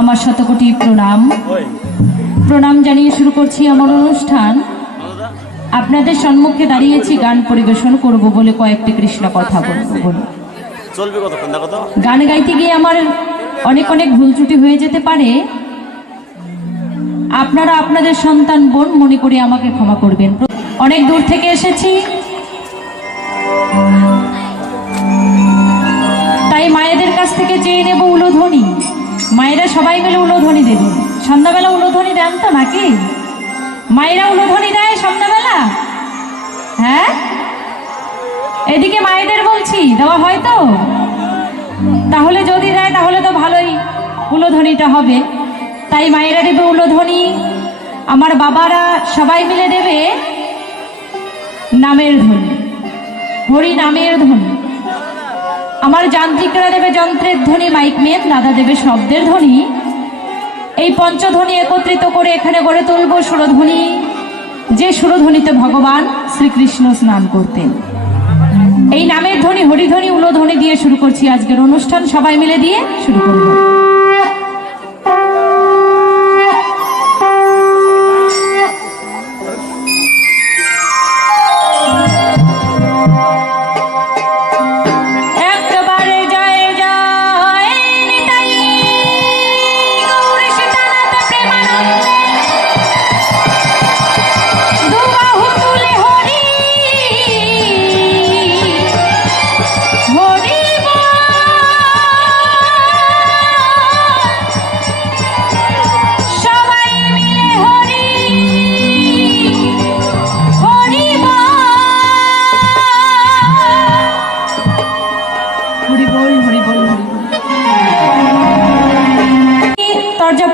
আমার শতকোটি প্রণাম প্রণাম জানিয়ে শুরু করছি আমার অনুষ্ঠান। আপনাদের সম্মুখে দাঁড়িয়েছি গান পরিবেশন করব বলে কয়েকটি কৃষ্ণ কথা বলবো। গান গাইতে গিয়ে আমার অনেক অনেক ভুল ত্রুটি হয়ে যেতে পারে, আপনারা আপনাদের সন্তান বোন মনে করে আমাকে ক্ষমা করবেন। অনেক দূর থেকে এসেছি, তাই মায়েদের কাছ থেকে চেয়ে নেব উলোধ্বনি। মায়েরা সবাই মিলে উলোধ্বনি দেবেন। সন্ধ্যাবেলা উলোধ্বনি দেন তো নাকি? মায়েরা উলোধ্বনি দেয় সন্ধ্যাবেলা? হ্যাঁ, এদিকে মায়েদের বলছি, দেওয়া হয় তো? তাহলে যদি দেয় তাহলে তো ভালোই, উলোধ্বনিটা হবে। তাই মায়েরা দেবে উলোধ্বনি, আমার বাবারা সবাই মিলে দেবে নামের ধ্বনি, হরি নামের ধ্বনি। আমার যান্ত্রিকরা দেবে যন্ত্রের ধ্বনি, মাইকম্যান দাদা দেবে শব্দের ধ্বনি। এই পঞ্চধ্বনি একত্রিত করে এখানে গড়ে তুলব সুরধ্বনি, যে সুরধ্বনিতে ভগবান শ্রীকৃষ্ণ স্নান করতেন। এই নামের ধ্বনি, হরিধ্বনি, উলোধ্বনি দিয়ে শুরু করছি আজকের অনুষ্ঠান। সবাই মিলে দিয়ে শুরু করব।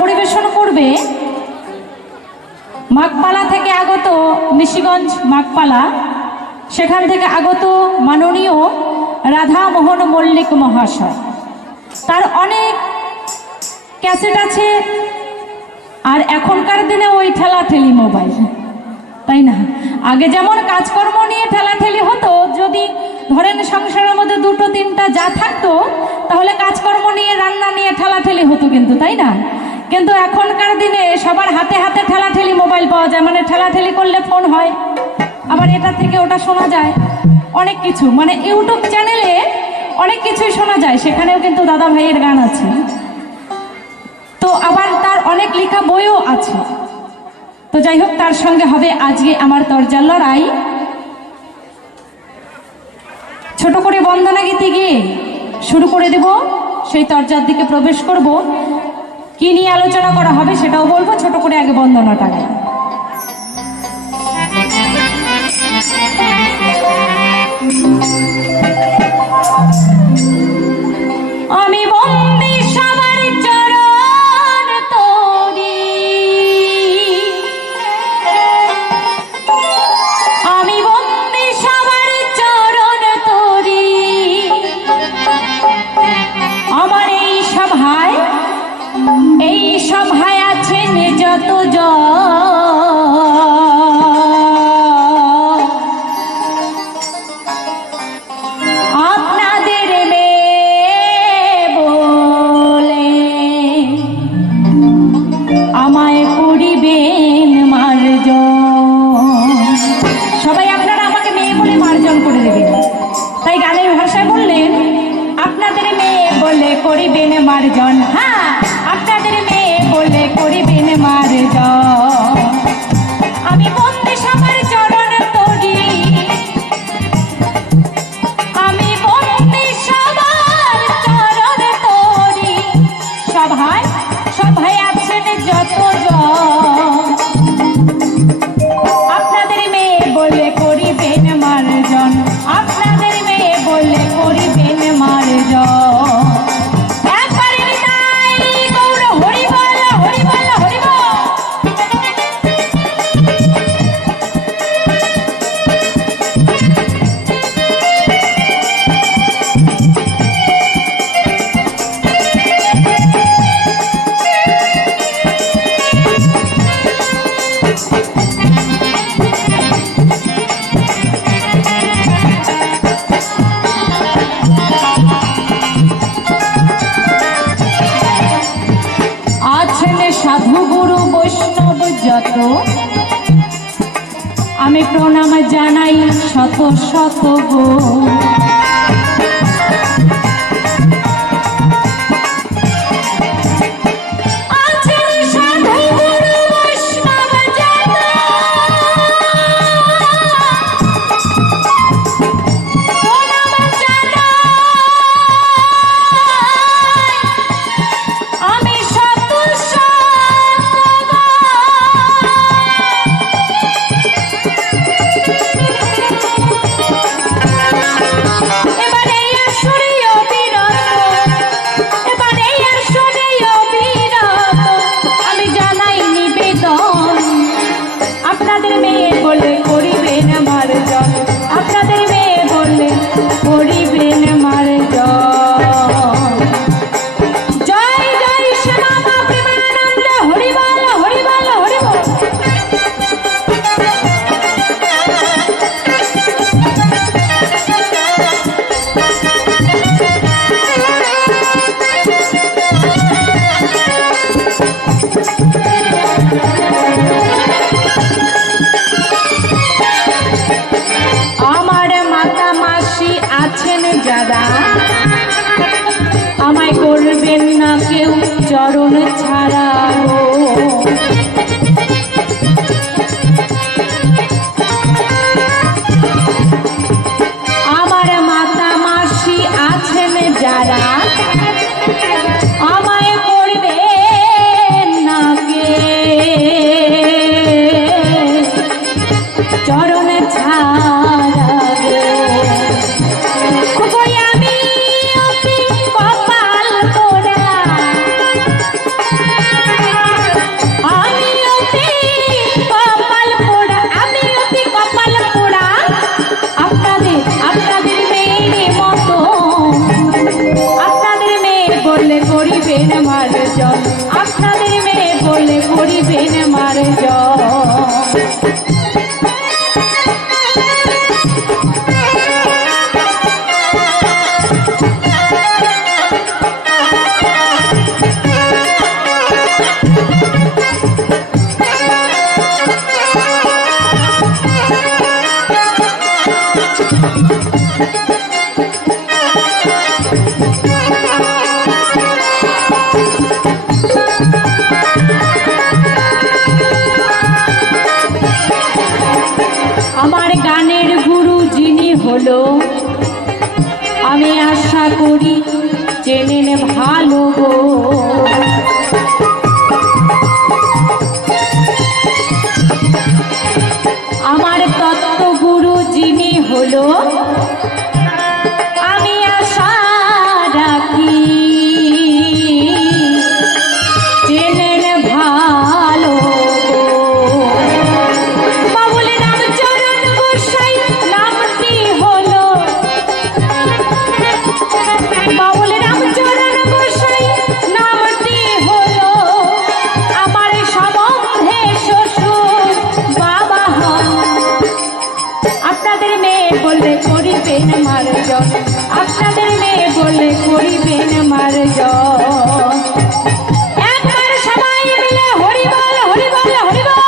পরিবেশন করবে মাঘপালা থেকে আগত, নিশিগঞ্জ মাঘপালা, সেখান থেকে আগত মাননীয় রাধা মোহন মল্লিক মহাশয়। তার অনেক ক্যাসেট আছে, আর এখনকার দিনে ওই ঠেলাঠেলি মোবাইল, তাই না? আগে যেমন কাজকর্ম নিয়ে ঠেলাঠেলি হতো, যদি ধরেন সংসারের মধ্যে দুটো তিনটা যা থাকতো তাহলে কাজকর্ম নিয়ে, রান্না নিয়ে ঠেলাঠেলি হতো কিন্তু, তাই না? কিন্তু এখনকার দিনে সবার হাতে হাতে ঠেলাঠেলি মোবাইল পাওয়া যায়, মানে ঠেলাঠেলি করলে ফোন হয়, আবার এটা থেকে ওটা শোনা যায়, অনেক কিছু, মানে ইউটিউব চ্যানেলে অনেক কিছুই শোনা যায়, সেখানেও কিন্তু দাদা ভাইয়ের গান আছে। তো আবার তার অনেক লেখা বইও আছে। তো যাই হোক, তার সঙ্গে হবে আজকে আমার তরজার লড়াই। ছোট করে বন্দনা গীতি গিয়ে শুরু করে দেব, সেই তরজার দিকে প্রবেশ করব। কি নিয়ে আলোচনা করা হবে সেটাও বলবো, ছোট করে আগে বন্দনাটা গাই। আমি বন্দী সবার চরণ তোরি, আমি বন্দী সবার চরণ তোরি, আমার এই সভায় আছেন যত আপনাদের মেয়ে বলে আমায় করিবেন মার্জন। সবাই আপনারা আমাকে মেয়ে বলে মার্জন করে দেবেন, তাই গানের ভাষায় বললেন আপনাদের মেয়ে বলে করিবেন মার্জন। হ্যাঁ, আপনাদের মেয়ে বলে করিবেন মার্জন। আমি বন্দী সবার চরণ তোরি, আমি বন্দী সবার চরণ তোরি, সভায় আছেন যত জন, আপনাদের মেয়ে বলে করিবেন মার্জন, আপনাদের মেয়ে বলে করিবেন মার্জন। যত আমি প্রণাম জানাই শত শত গো। আমায় করবেন না কেউ চরণ ছাড়া গো। আমার মাতা মাসি আছেন যারা আমায় করবেন না কে চরণ ছাড়া গো। আমি অতি কপাল পোড়া, আমি অতি কপাল পোড়া, আমি অতি কপাল পোড়া আপনাদের মেয়ের মতো। আপনাদের মেয়ে বললে করিবেন মার্জন, আপনাদের মেয়ে বললে করিবেন মার্জন। আমার গানের গুরু যিনি হলো আমি আশা করি চেনেন ভালো গো। আমার তত্ত্বগুরু যিনি হলো আমি আশা রাখি চেনেন ভালো গো। বাবুল রামচরণ গোসাই নামটি হলো, বাবুল রামচরণ গোসাই নামটি হলো আমার সম্বন্ধে শ্বশুর বাবা হন। আপনাদের মেয়ে বললে করিবেন মার্জন, আপনাদের মেয়ে বললে করিবেন মার্জন। একবার সবাই মিলে হরি বল হরি বল হরি বল।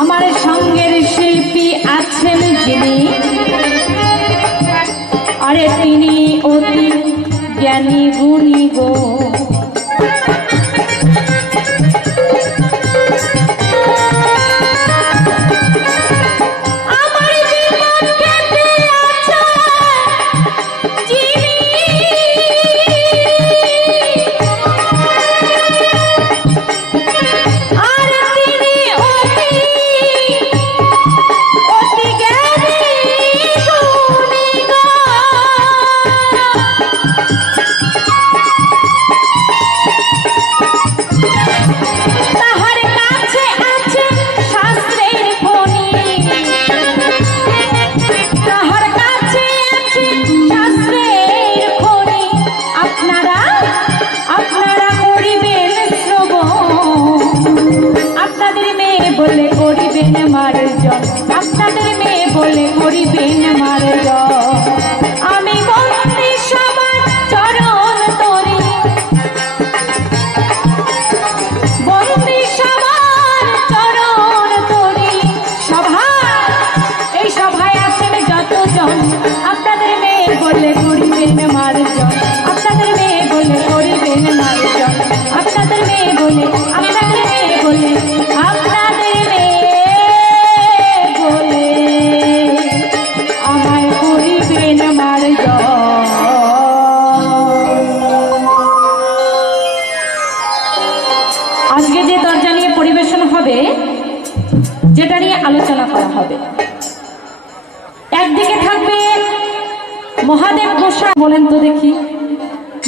আমার সঙ্গের শিল্পী আছেন যিনি, আরে তিনি অতি জ্ঞানী গুণী গো। আপনাদের মেয়ে বলে করিবেন মার্জন, আপনাদের মেয়ে বলে করিবেন মার্জন। আমি বন্দি সবার চরণ তরি, বন্দি সবার চরণ তরি। সভায়, এই সভায় আছেন যতজন, আপনাদের মেয়ে বলে করিবেন মার্জন, আপনাদের মেয়ে বলে করিবেন মার্জন, আপনাদের মেয়ে বলে, আপনাদের মেয়ে বলে, আপনাদের মেয়ে বলে আমায় করিবেন মার্জন। আজকে যে দরজা নিয়ে পরিবেশন হবে, যেটা নিয়ে আলোচনা করা হবে, একদিকে থাকবে মহাদেব গোসাই। বলেন তো দেখি,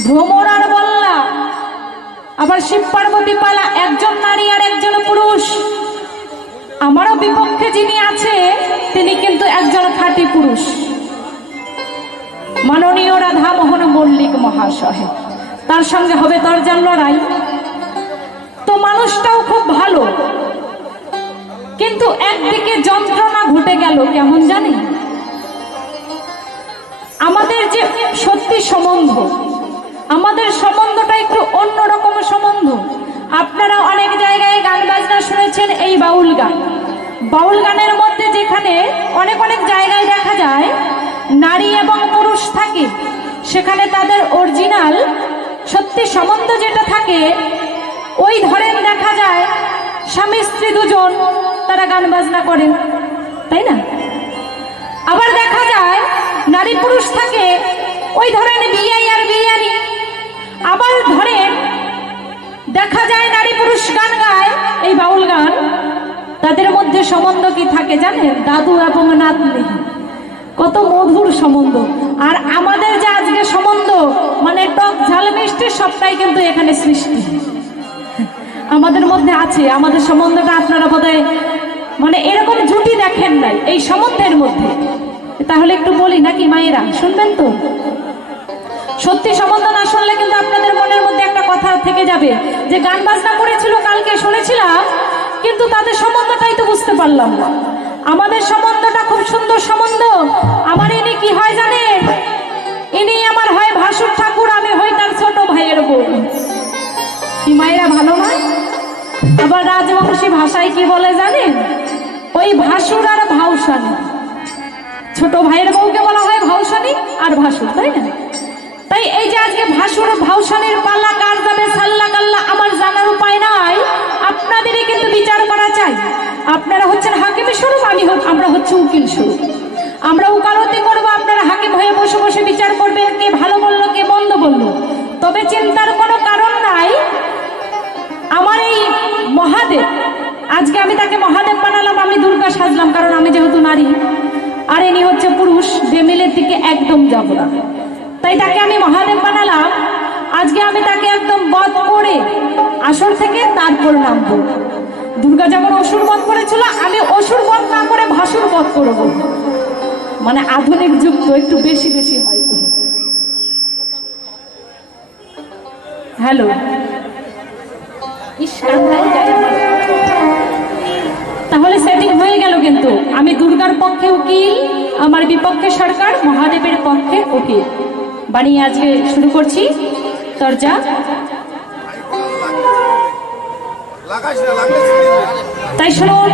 ভ্রমর আর বল্লা, আবার শিব পার্বতী পালা, একজন নারী আর একজন পুরুষ। আমারও বিপক্ষে যিনি আছে তিনি কিন্তু একজন খাঁটি পুরুষ, মাননীয় রাধা মোহন মল্লিক মহাশয়। তার সঙ্গে হবে দরজার লড়াই। তো মানুষটাও খুব ভালো, কিন্তু একদিকে যন্ত্রণা ঘটে গেল কেমন জানি। আমাদের যে সত্যি সম্বন্ধ, আমাদের সম্বন্ধটা একটু অন্যরকম সম্বন্ধ। আপনারা অনেক জায়গায় গান বাজনা শুনেছেন, এই বাউল গান। বাউল গানের মধ্যে যেখানে অনেক অনেক জায়গায় দেখা যায় নারী এবং পুরুষ থাকে, সেখানে তাদের অরিজিনাল সত্যি সম্বন্ধ যেটা থাকে, ওই ধরেন দেখা যায় স্বামী স্ত্রী দুজন তারা গান বাজনা করেন, তাই না? আবার দেখা যায় নারী পুরুষ থাকে, ওই ধরেন বিয়াই আর বিয়ানি। আবার ধরেন দেখা যায় নারী পুরুষ গান গায়, এই বাউল গান। তাদের মধ্যে সম্বন্ধ কি থাকে জানেন? দাদু এবং নাতনি, কত মধুর সম্বন্ধ। আর আমাদের যে আজকে সম্বন্ধ, মানে টক ঝাল মিষ্টি সবটাই কিন্তু এখানে সৃষ্টি আমাদের মধ্যে আছে। আমাদের সম্বন্ধটা আপনারা বোধহয় মানে এরকম জুটি দেখেন নাই এই সম্বন্ধের মধ্যে। তাহলে একটু বলি নাকি মায়েরা, শুনবেন তো? সত্যি সম্বন্ধ না শুনলে কিন্তু আপনাদের মনের মধ্যে একটা কথা থেকে যাবে যে গান বাজনা করেছিল কালকে শুনেছিলাম, কিন্তু তাদের সম্বন্ধটাই তো বুঝতে পারলাম না। আমাদের সম্বন্ধটা খুব সুন্দর সম্বন্ধ। আমার ইনি কি হয় জানেন? ইনি আমার হয় ভাসুর ঠাকুর, আমি হই তার ছোট ভাইয়ের বোন। কি মায়েরা ভালো না? আবার রাজবংশী ভাষায় কি বলে জানেন? ওই ভাসুর আর ভাউসানি। ছোট ভাইয়ের বউকে বলা হয় ভাউসানি আর ভাসুর, তাই না? তাই এই যে আজকে ভাসুর ভাউসানির পাল্লা কার যাবে সাল্লা কাল্লা আমার জানার উপায় নাই। আপনাদেরই কিন্তু বিচার করা চাই। আপনারা হচ্ছেন হাকিমের স্বরূপ, আমরা হচ্ছে উকিল স্বরূপ। আমরা উকালতি করবো, আপনারা হাকিম হয়ে বসে বসে বিচার করবেন কে ভালো বললো কে মন্দ বললো। তবে চিন্তার কোনো কারণ নাই। আমার এই মহাদেব, আজকে আমি তাকে মহাদেব বানালাম, আমি দুর্গা সাজলাম, কারণ আমি যেহেতু নারী আর ইনি হচ্ছে পুরুষ, বেমিলের দিকে একদম যাব না। তাই তাকে আমি মহাদেব বানালাম। আজকে আমি তাকে একদম বধ করে আসর থেকে তারপর নামবো। দুর্গা যেমন অসুর বধ করেছিল, আমি অসুর বধ না করে ভাসুর বধ করব। মানে আধুনিক যুগ তো একটু বেশি বেশি হয়। হ্যালো, তাহলে সেটিং হয়ে গেল। কিন্তু আমি দুর্গার পক্ষে উকিল, আমার বিপক্ষে সরকার, মহাদেবের পক্ষে উকিল বানিয়ে আজকে শুরু করছি দরজা। তাই শুনুন,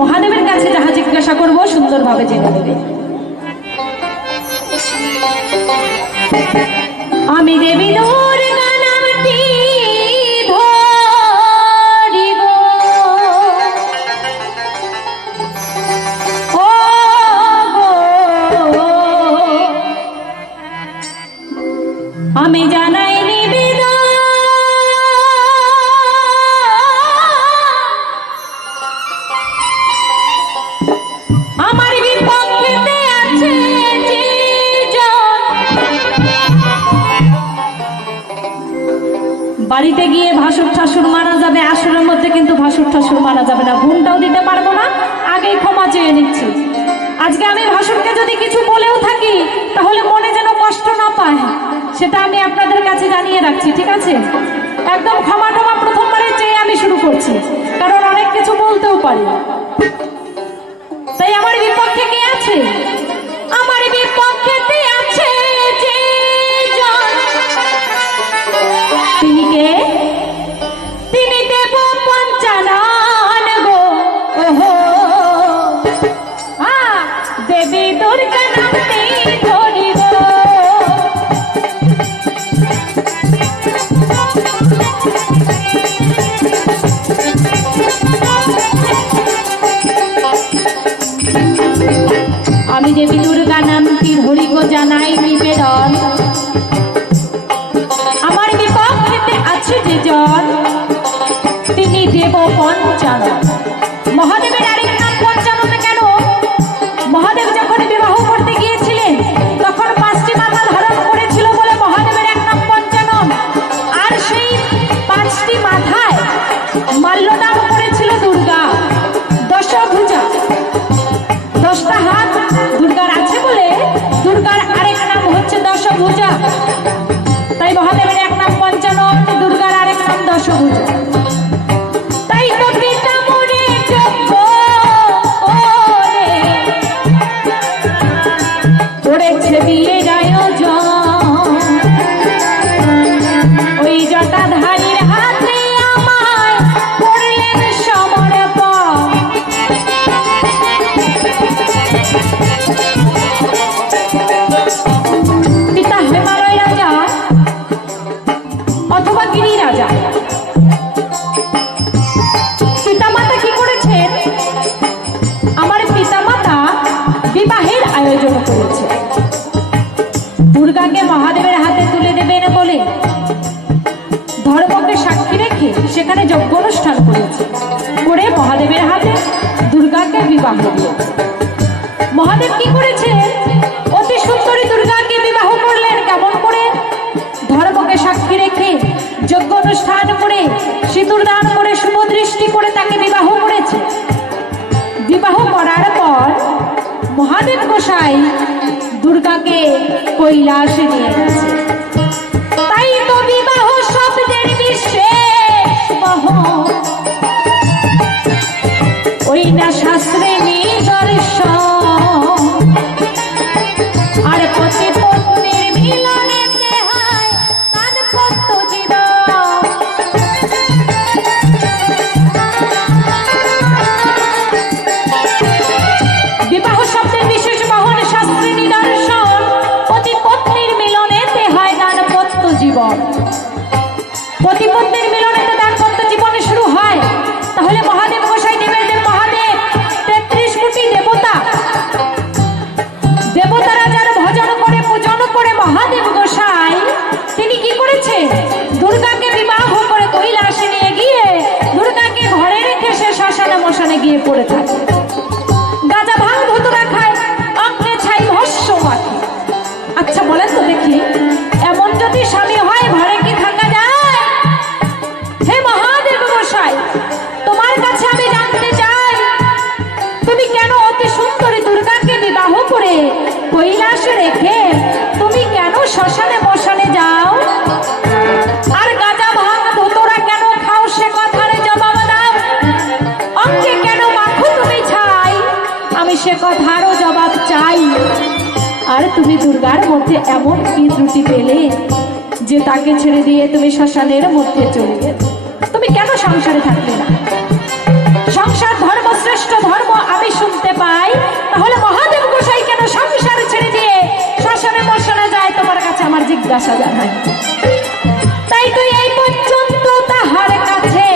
মহাদেবের কাছে যাহা জিজ্ঞাসা করবো সুন্দরভাবে জেনে দেবে। আমি দেবী দুর্গা নামটি ধরিব, ও গো আমি জানাই নিবেদন, আমার বিপক্ষেতে আছে বাড়িতে গিয়ে ভাসুর ঠাসুর মারা যাবে, আসরের মধ্যে কিন্তু ভাসুর ঠাসুর মারা যাবে না। ঘুমটাও দিতে পারবো না, আগেই ক্ষমা চেয়ে নিচ্ছি। আজকে আমি ভাসুরকে যদি কিছু বলেও থাকি তাহলে মনে যেন কষ্ট না পায়, সেটা আমি আপনাদের কাছে জানিয়ে রাখছি, ঠিক আছে? একদম ক্ষমা টমা প্রথমবারে চেয়ে আমি শুরু করছি, কারণ অনেক কিছু পারে। তাই আমার বিপক্ষে কে আছে? আমার বিপক্ষেতে আছে যে জন, তিনি কে? তিনি দেব পঞ্চানন গো। ওহো দেবী দুর্গা নামটি ধরিব। আমি দেবী দুর্গা নামটি ধরিব জানাই নিবেদন। আমার বিপক্ষেতে আছে যে জন, তিনি দেব পঞ্চানন। মহাদেবের আরেক নাম পঞ্চানন কেন? মহাদেব যখন বিবাহ করতে গিয়েছিলেন তখন 5টি মাথা ধারণ করেছিল বলে মহাদেবের এক নাম পঞ্চানন। আর সেই 5টি মাথায় মাল্যদান করেছিল দুর্গা। দশভুজা, 10টা হাত দুর্গার আছে বলে দুর্গার আরেক নাম হচ্ছে দশভুজা। তাই মহাদেবের এক নাম পঞ্চানন, দুর্গার আরেক নাম দশভুজা। তাই তো পিতা মনে যজ্ঞ করেছে বিয়ের আয়োজন। ওই জটাধারীর হাতে আমায় করলেন সমর্পণ। পিতা হিমালয় রাজা অথবা গিরি রাজা, পিতামাতা কি করেছেন? আমার পিতামাতা বিবাহের আয়োজন করেছে। দুর্গাকে মহাদেবের হাতে তুলে দেবেন বলে ধর্মকে সাক্ষী রেখে সেখানে যজ্ঞ অনুষ্ঠান করেছে, করে মহাদেবের হাতে দুর্গাকে বিবাহ দিয়েছে। মহাদেব কি করেছে? অতি সুন্দরী দুর্গাকে বিবাহ করলেন। কেমন করে? ধর্মকে সাক্ষী রেখে যজ্ঞ অনুষ্ঠান করে সিঁদুর দান করে শুভ দৃষ্টি করে তাকে বিবাহ করেছে। বিবাহ করার পর মহাদেব গোসাই দুর্গাকে কৈলাসে নিয়ে গেছে। তাই তো বিবাহ শব্দের বিশেষ বহন, ওই না শাস্ত্রে নিদর্শন। আর পতি পত্নীর মিলনেতে হয় দাম্পত্য জীবন। বিবাহ শব্দের বিশেষ বহন, শাস্ত্রে নিদর্শন। পতি পত্নীর মিলনেতে হয় দাম্পত্য জীবন। পতি পত্নীর মিলনেতে দাম্পত্য জীবন শুরু হয়। তাহলে মহাদেব গোসাই দেবের মহাদেব 33 কোটি দেবতা, দেবতারা যার ভজন করে পূজন করে মহাদেব গোসাই তিনি কি করেছে? দুর্গাকে বিবাহ করে কৈলাসে নিয়ে গিয়ে দুর্গাকে ঘরে রেখে সে শ্মশানে মশানে গিয়ে পড়ে থাকে। গাঁজা ভাঙ ধুতুরা খায়, অঙ্গে ছাই ভস্য মাখে। আচ্ছা বলেন তো দেখি, এমন যদি স্বামী হয় ঘরে কি থাকা যায়? হে মহাদেব গোসাই, তোমার কাছে আমি জানতে চাই, তুমি কেন অতি সুন্দরী দুর্গাকে বিবাহ করে কৈলাসে রেখে তুমি কেন শ্মশানে মশানে যাও? আর গাঁজা ভাঙ ধুতুরা কেন খাও সে কথার জবাব দাও। অঙ্গে কেন মাখো তুমি ছাই, আমি সে কথারও জবাব চাই। আর তুমি দুর্গার মধ্যে এমন কি ত্রুটি পেলে যে তাকে ছেড়ে দিয়ে তুমি শ্মশানের মধ্যে চলে গেলে? তুমি কেন সংসারে থাকলে না? সংসার ধর্ম শ্রেষ্ঠ ধর্ম আমি শুনতে পাই। তাহলে মহাদেব গোসাই কেন সংসার ছেড়ে দিয়ে শ্মশানে মশানে যায়? তোমার কাছে আমার জিজ্ঞাসা জানাই। তাই তুই এই পর্যন্ত তাহার কাছে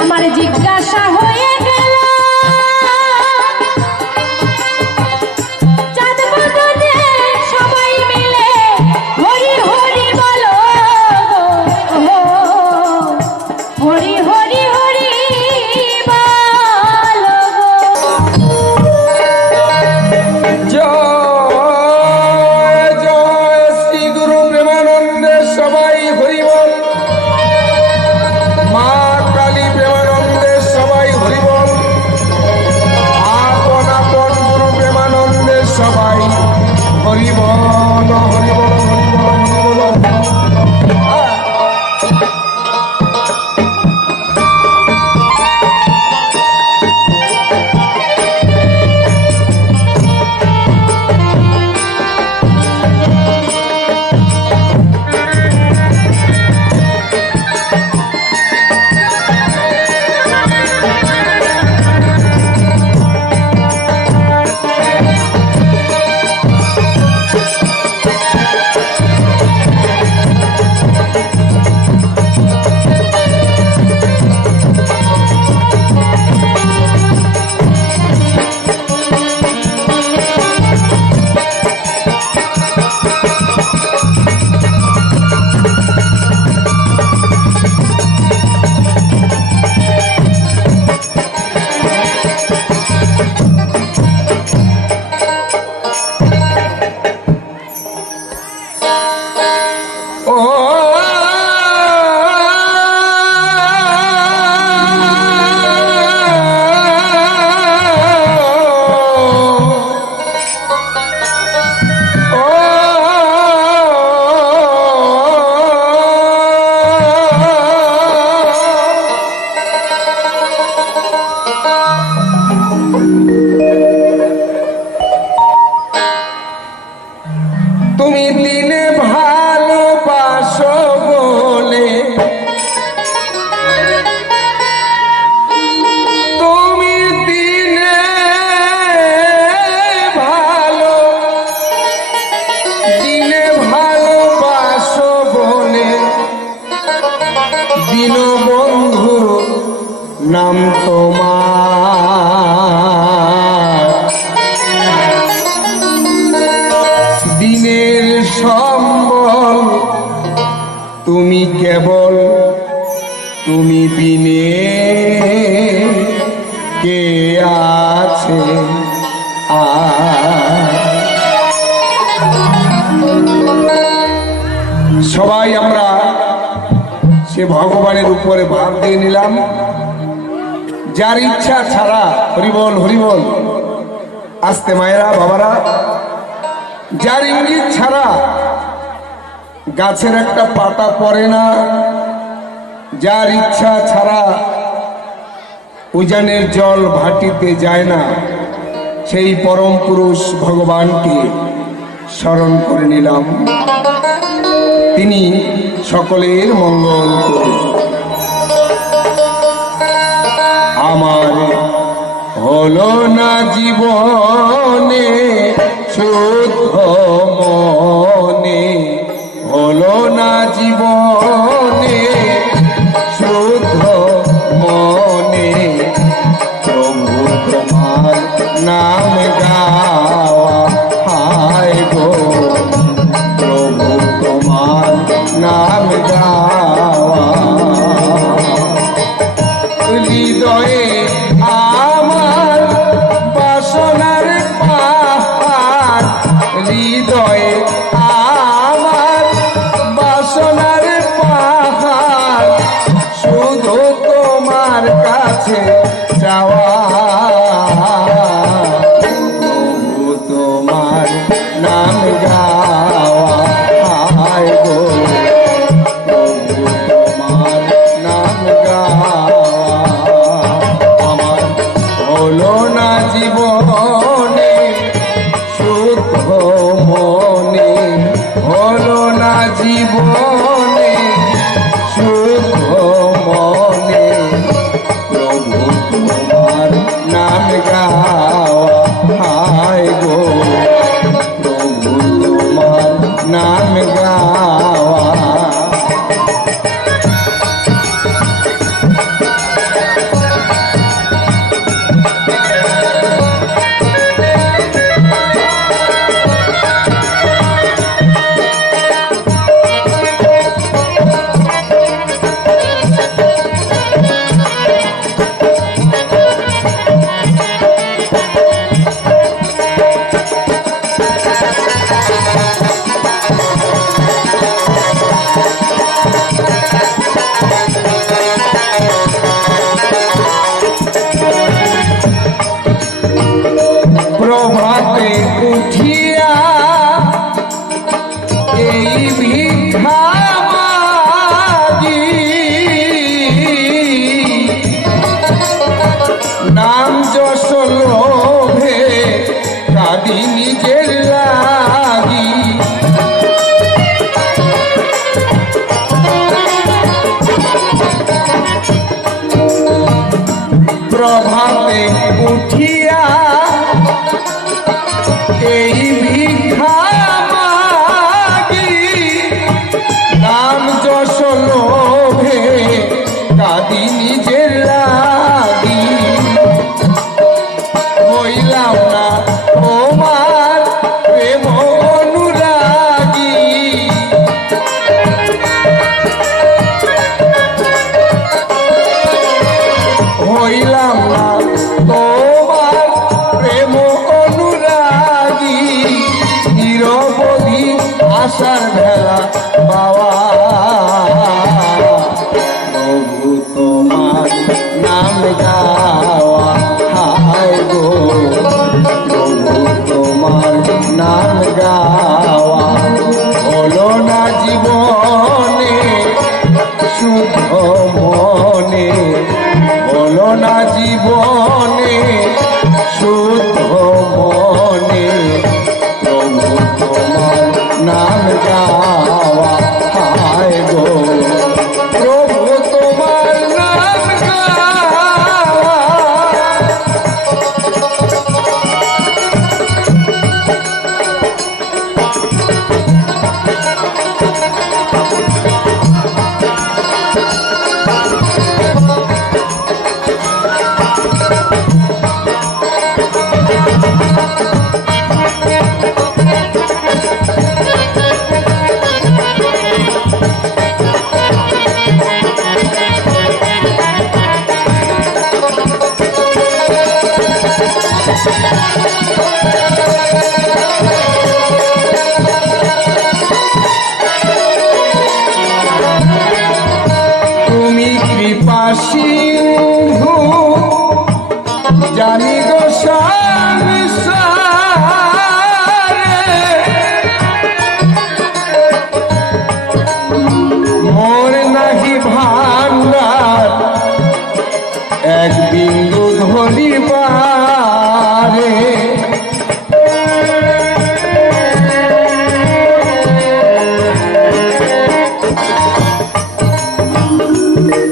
আমার জিজ্ঞাসা হয়ে গেল। সবাই মিলে হরি হরি বলো। নাম তোমার, দিনের সম্বল তুমি কেবল, তুমি বিনে কে আছে সবাই আমরা সে ভগবানের উপরে ভার দিয়ে নিলাম। যার ইচ্ছা ছাড়া, হরিবল হরিবল, আস্তে মায়েরা বাবারা, যার ইঙ্গিত ছাড়া গাছের একটা পাতা পড়ে না, যার ইচ্ছা ছাড়া উজানের জল ভাটিতে যায় না, সেই পরম পুরুষ ভগবানকে স্মরণ করে নিলাম। তিনি সকলের মঙ্গল করুন। আমার হলো না জীবনে শুদ্ধ মনে, হলো না জীবনে শুদ্ধ মনে, প্রভু তোমার নাম গাওয়া হায় গো, প্রভু তোমার নাম গাওয়া। হৃদয়ে আমার বাসনার পাহাড়, হৃদয়ে আমার বাসনার পাহাড়, শুধু তোমার কাছে যাওয়া, প্রভু তোমার নাম গাওয়া হায় গো, প্রভু তোমার নাম গাওয়া। আমার হলো না জীবনে শুদ্ধ মনে, হলো না জীবনে শুদ্ধ মনে, প্রভু তোমার নাম গাওয়া হায় গো, প্রভু তোমার নাম গাওয়া। প্রভাতে উঠিয়া এই ভিক্ষা মাগি, নাম যশ লোভে কাঁদি নিজের লাগি, প্রভাতে উঠিয়া এই ভিক্ষা মাগি, নাম যশ লোভে কাঁদি নিজের লাগি, হইলাম না তোমার প্রেম অনুরাগী, হইলাম না তোমার প্রেম অনুরাগী, নিরবধি আশার ভেলা বাবা, প্রভু তোমার নাম গাওয়া হায় গো, প্রভু তোমার নাম গাওয়া। হলো না জীবনে শুদ্ধ মনে, হলো না জীবনে শুদ্ধ মনে, প্রভু তোমার নাম গাওয়া হায় গো, প্রভু তোমার নাম গাওয়া। সিন্ধু জানি গো সংসারে মোর নাহি ভান্ডার এক বিন্দু ধরিবারে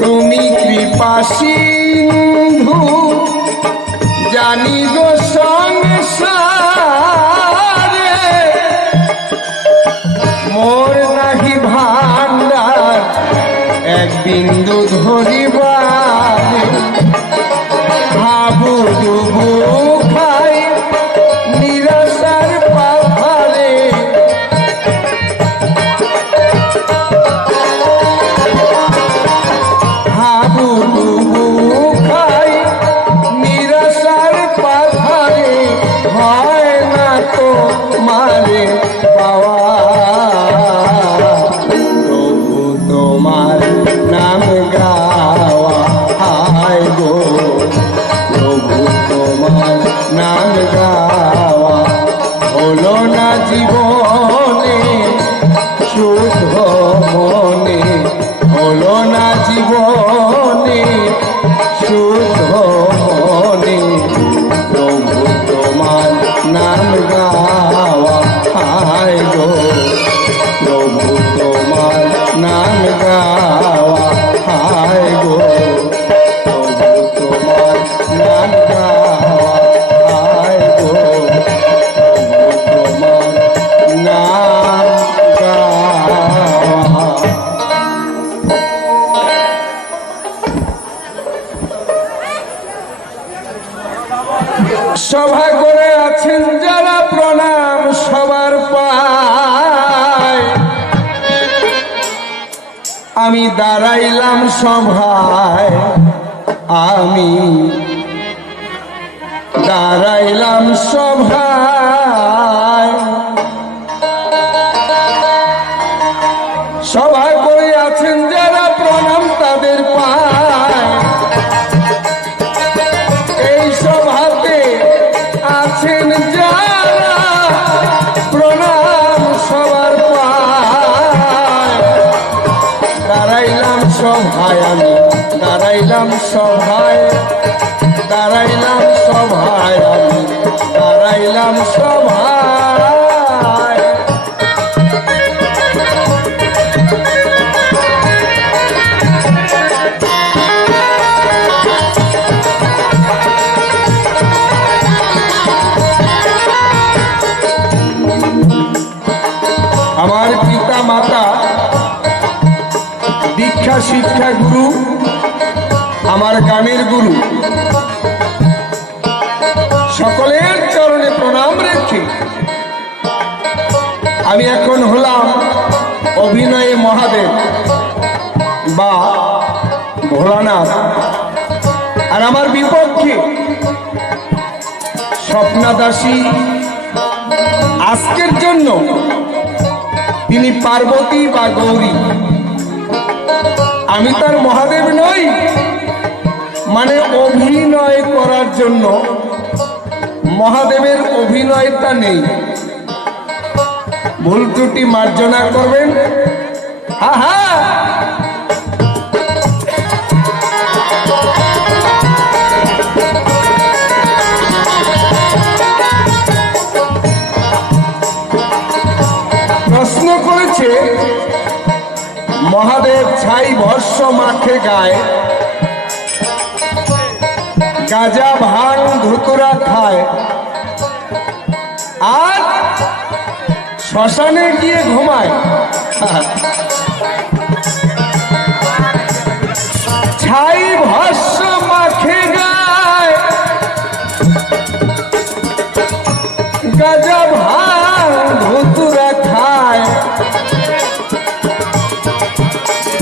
তুমি কৃপা সিন্ধু জানি গো সংসারে মোর নাহি ভান্ডার এক বিন্দু ধরিবারে হাবু ডুবু খাই নিরাশার পাহাড়ে হাবু ডুবু খাই নিরাশার পাহাড়ে হয় না তো মারে পাওয়া প্রভু তোমার নাম গাওয়া হায় গো প্রভু তোমার নাম গাওয়া হলো না জীবনে শুদ্ধ মনে হলো না জীবনে শুদ্ধ মনে প্রভু তোমার নাম গাওয়া হায় গো প্রভু তোমার নাম গাওয়া হায় গো প্রভু তোমার নাম গাওয়া হায় গো প্রভু তোমার নাম গাওয়া। সভা করে আছেন যারা প্রণাম সবার পায় আমি দাঁড়াইলাম সভায় আমি দাঁড়াইলাম সভায় সভা করে আছেন যারা প্রণাম তাদের পায় এই সভাতে আছেন যারা প্রণাম সবার পায় দাঁড়াইলাম সভায় আমি দাঁড়াইলাম সভায় দাঁড়াইলাম সভায় আমি দাঁড়াইলাম সভায় আমার পিতা মাতা দীক্ষা শিক্ষা গুরু আমার গানের গুরু সকলের চরণে প্রণাম রেখে আমি এখন হলাম অভিনয়ে মহাদেব বা ভোলানাথ আর আমার বিপক্ষে স্বপ্নাদাসী আজকের জন্য তিনি পার্বতী বা গৌরী আমি তার মহাদেব নই মানে অভিনয় করার জন্য মহাদেবের অভিনয়টা নেই ভুল ত্রুটি মার্জনা করবেন হা হা প্রশ্ন করেছে মহাদেব ছাই ভস্য মাখে গায়ে গাজা ভাং ধুতুরা খায় আর শ্মশানে গিয়ে ঘুমায় ছাই ভস্য মাখে গায় গাজা ভাং ধুতুরা খায়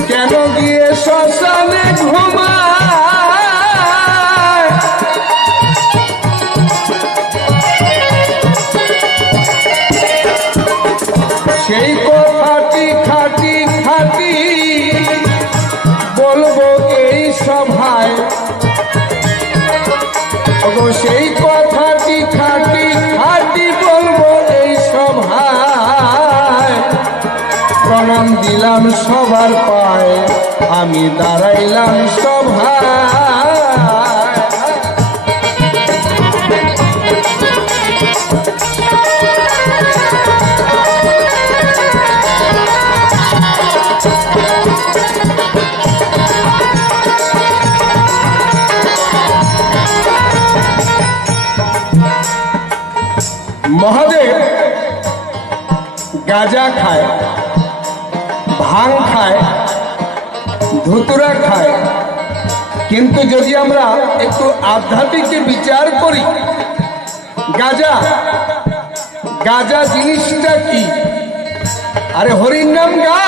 কেন গিয়ে শ্মশানে ঘুমায় সেই কথাটি খাটি খাটি বলবো এই সভায়, ওগো সেই কথাটি খাটি খাটি বলবো এই সভায়। প্রণাম দিলাম সবার পায়, আমি দাঁড়াইলাম সভায়। মহাদেব গাঁজা খায়, ভাং খায়, ধুতুরা খায়, কিন্তু যদি আমরা একটু আধ্যাত্মিক বিচার করি, গাঁজা গাঁজা জিনিসটা কি? আরে হরির নাম গা,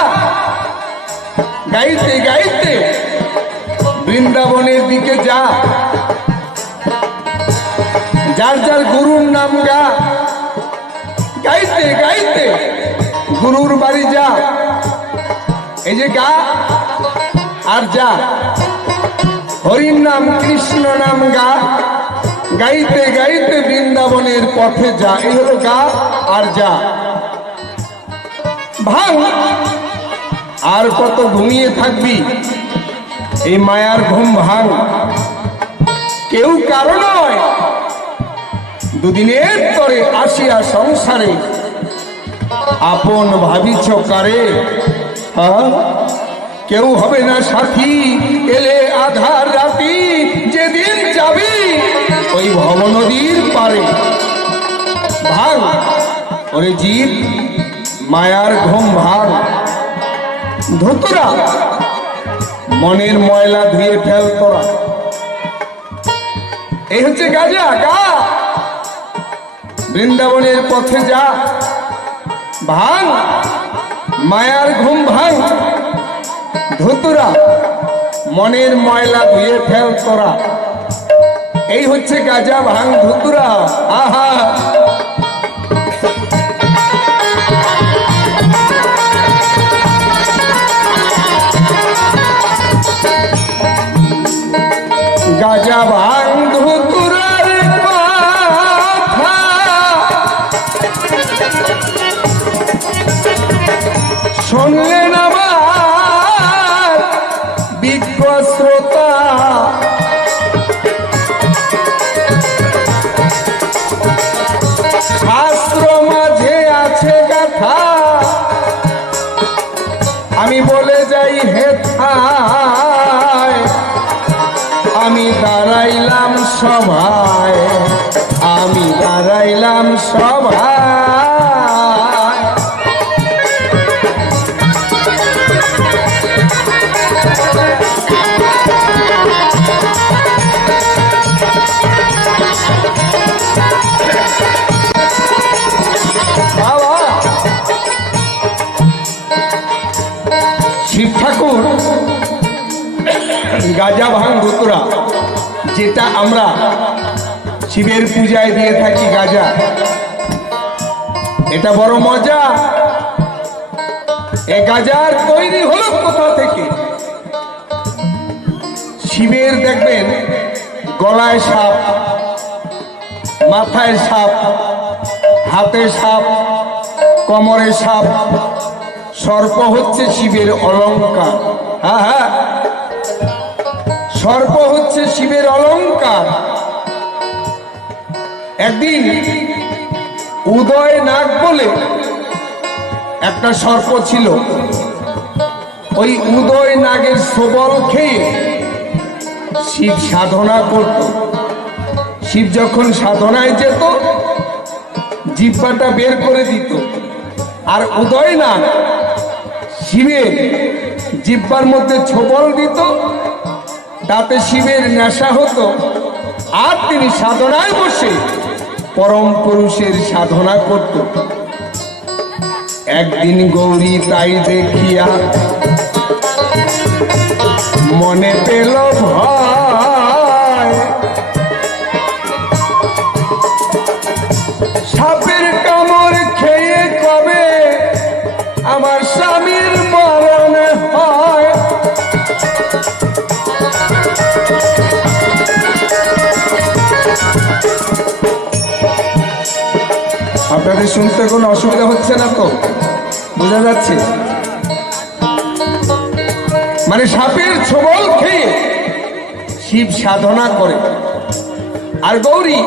গাইতে গাইতে বৃন্দাবনের দিকে যা, যার যার গুরুর নাম গা, গাইতে গাইতে গুরুর বাড়ি যা। এই যে গা আর যা, হরির নাম কৃষ্ণ নাম গা, গাইতে গাইতে বৃন্দাবনের পথে যা। এই হলো গা আর যা। ভাঙ আর কত ঘুমিয়ে থাকবি, এই মায়ার ঘুম ভাঙ। কেউ কারো নয়, দুদিনের পরে আসিয়া সংসারে আপন ভাবিছ কারে। কেউ হবে না সাথী, এলে আধার রাতি, যেদিন যাবি ওই ভব নদীর পারে। ভাঙ ওরে জীব, মায়ার ঘুম ভাঙ। ধুতুরা মনের ময়লা ধুয়ে ফেল তোরা। এই হচ্ছে গাঁজা গা, বৃন্দাবনের পথে যা। ভাঙ মায়ার ঘুম ভাঙ। ধুতুরা মনের ময়লা ধুয়ে ফেল তোরা। এই হচ্ছে গাঁজা ভাঙ ধুতুরা। আহা গাঁজা ভাঙ ধুতুরার কথা শুনলেন আমার বিজ্ঞ শ্রোতা। শাস্ত্র মাঝে আছে গাথা, আমি বলে যাই হেথায়। আমি দাঁড়াইলাম সভায়, আমি দাঁড়াইলাম সভায়। শিব ঠাকুর গাঁজা ভাঙ ধুতুরা, যেটা আমরা শিবের পূজায় দিয়ে থাকি গাঁজা, এটা বড় মজা। এ গাঁজার তৈরি হলো কোথা থেকে? শিবের দেখবেন গলায় সাপ, মাথায় সাপ, হাতে সাপ, কোমরে সাপ। সর্প হচ্ছে শিবের অলংকার। হ্যাঁ হ্যাঁ, সর্প হচ্ছে শিবের অলংকার। একদিন উদয় নাগ বলে একটা সর্প ছিল। ওই উদয় নাগের সবল খেয়ে শিব সাধনা করত। শিব যখন সাধনায় যেত, জিহ্বাটা বের করে দিত, আর উদয় নাগ শিবের জিহ্বার মধ্যে ছোবল দিত। তাতে শিবের নেশা হতো, আর তিনি সাধনায় বসে পরম পুরুষের সাধনা করত। একদিন গৌরী তাই দেখিয়া মনে পেল ভয়। সাপের কামড় খেয়ে কবে আমার স্বামীর মরণ হয়। আপনাদের শুনতে কোনো অসুবিধা হচ্ছে না তো? বোঝা যাচ্ছে? মানে সাপের ছোবল খেয়ে শিব সাধনা করে, আর গৌরী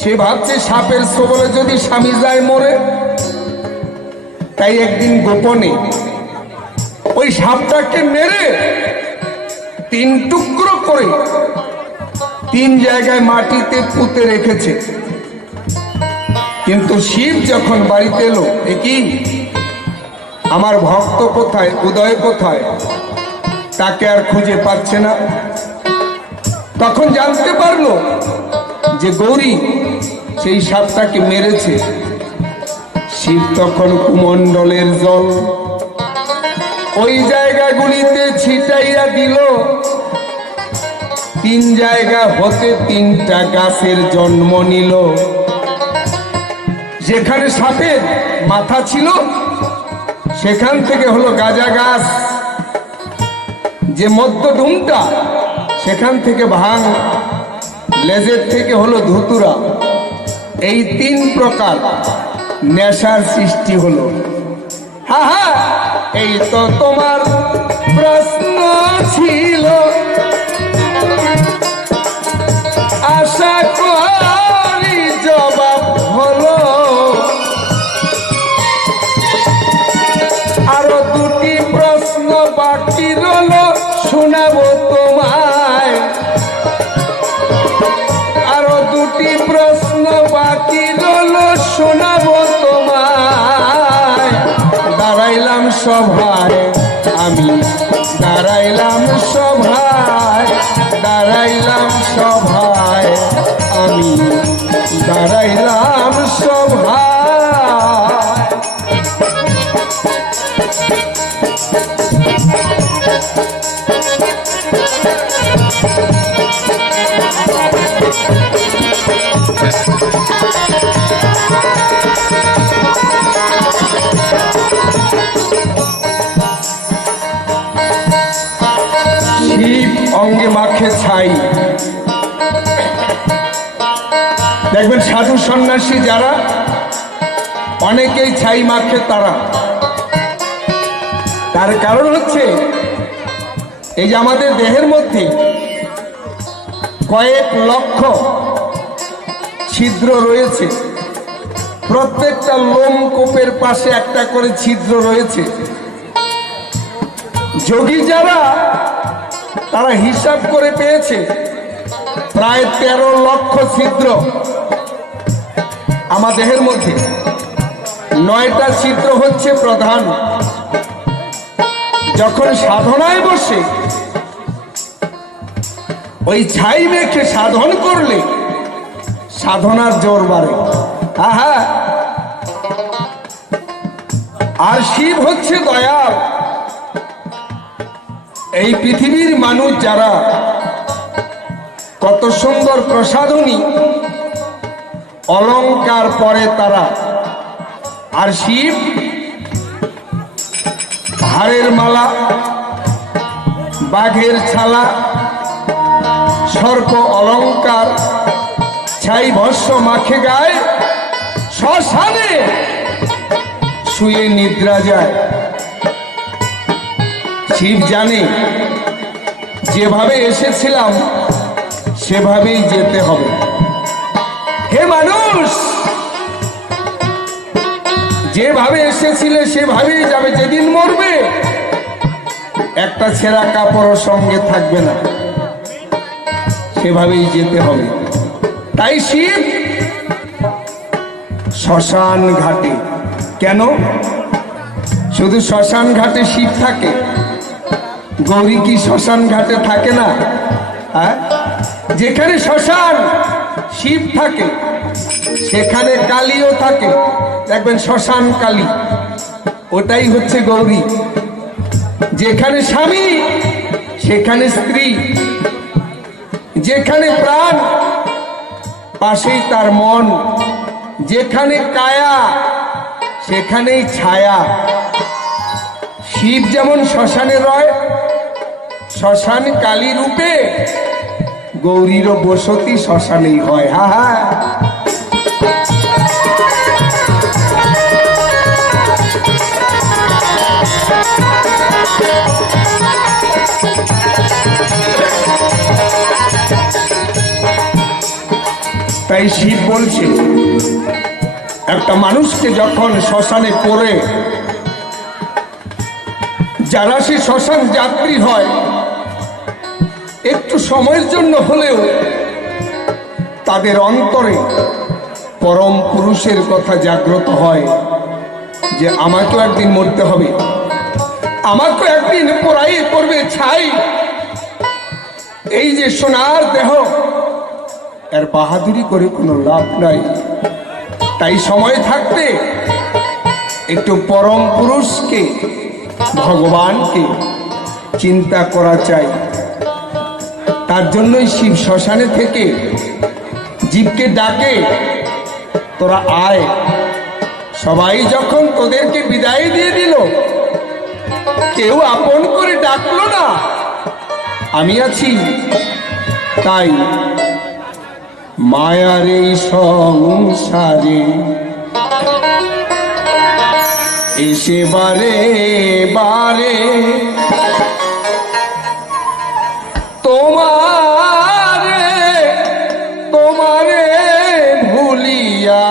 সে ভাবছে সাপের ছোবলে যদি স্বামী যায় মরে, তাই একদিন গোপনে ওই সাপটাকে মেরে 3 টুকরো করে 3 জায়গায় মাটিতে পুঁতে রেখেছে। কিন্তু শিব যখন বাড়িতে এলো, কি আমার ভক্ত কোথায়, উদয় কোথায়, তাকে আর খুঁজে পাচ্ছে না। তখন জানতে পারলো যে গৌরী সেই সাপটাকে মেরেছে। শিব তখন কুমণ্ডলের জল ওই জায়গাগুলিতে ছিটাইয়া দিল। 3 জায়গা হতে 3টা গাছের জন্ম নিল। যেখানে সাপের মাথা ছিল সেখান থেকে হলো গাজা গাছ, যে মধ্য ডুমটা সেখান থেকে ভাঙ, লেজের থেকে হলো ধুতুরা। এই 3 প্রকার নেশার সৃষ্টি হলো। হ্যাঁ হ্যাঁ, এই তো তোমার প্রশ্ন ছিল, আশা করি জবাব হলো। আরো 2টি প্রশ্ন বাকি রইল, শোনাবো তোমায়। আরো 2টি প্রশ্ন বাকি রইল, শোনাবো তোমায়। দাঁড়াইলাম সভায় আমি, দাঁড়াইলাম সভায়, দাঁড়াইলাম সভায় আমি, দাঁড়াইলাম সভায়। শিব অঙ্গে মাখে ছাই। দেখবেন সাধু সন্ন্যাসী যারা, অনেকেই ছাই মাখে তারা। তার কারণ হচ্ছে এই যে আমাদের দেহের মধ্যে কয়েক লক্ষ ছিদ্র রয়েছে, প্রত্যেকটা লোমকূপের পাশে একটা করে ছিদ্র রয়েছে। যোগী যারা, তারা হিসাব করে পেয়েছে প্রায় 13 লক্ষ ছিদ্র আমার দেহের মধ্যে। 9টা ছিদ্র হচ্ছে প্রধান। যখন সাধনায় বসে ওই ছাই মেখে সাধন করলে সাধনার জোর বাড়ে। হ্যাঁ, আর শিব হচ্ছে দয়াল। এই পৃথিবীর মানুষ যারা কত সুন্দর প্রসাধনী অলংকার পরে তারা, আর শিব হাড়ের মালা, বাঘের ছালা, সর্প অলংকার, ছাই ভস্য মাখে গায়ে, শ্মশানে শুয়ে নিদ্রা যায়। শিব জানে যেভাবে এসেছিলাম সেভাবেই যেতে হবে। হে মানুষ, যেভাবে এসেছিলে সেভাবেই যাবে। যেদিন মরবে একটা ছেঁড়া কাপড় সঙ্গে থাকবে না, সেভাবেই যেতে হবে। তাই শিব শ্মশান ঘাটে। কেন শুধু শ্মশান ঘাটে শিব থাকে? গৌরী কি শ্মশান ঘাটে থাকে না? হ্যাঁ, যেখানে শ্মশান শিব থাকে সেখানে কালীও থাকে। দেখবেন শ্মশান কালী, ওটাই হচ্ছে গৌরী। যেখানে স্বামী সেখানে স্ত্রী, যেখানে প্রাণ পাশেই তার মন, যেখানে কায়া সেখানেই ছায়া। শিব যেমন শ্মশানে রয়, শ্মশান কালী রূপে গৌরীর বসতি শ্মশানেই হয়। হ্যাঁ হ্যাঁ, তাই শিব বলছে, একটা মানুষকে যখন শ্মশানে পড়ে, যারা সে শ্মশান যাত্রী হয়, একটু সময়ের জন্য হলেও তাদের অন্তরে পরম পুরুষের কথা জাগ্রত হয় যে আমাকেও একদিন মরতে হবে, আমাকেও একদিন পোড়াই করবে ছাই। এই যে সোনার দেহ, এর বাহাদুরি করে কোনো লাভ নাই। তাই সময় থাকতে একটু পরম পুরুষকে, ভগবানকে চিন্তা করা চাই। তার জন্যই শিব শ্মশানে থেকে জীবকে ডাকে, তোরা আয়। সবাই যখন তোদেরকে বিদায় দিয়ে দিল, কেউ আপন করে ডাকলো না, আমি আছি। তাই মায়ার এই সংসারে এসে বারে বারে তোমারে ভুলিয়া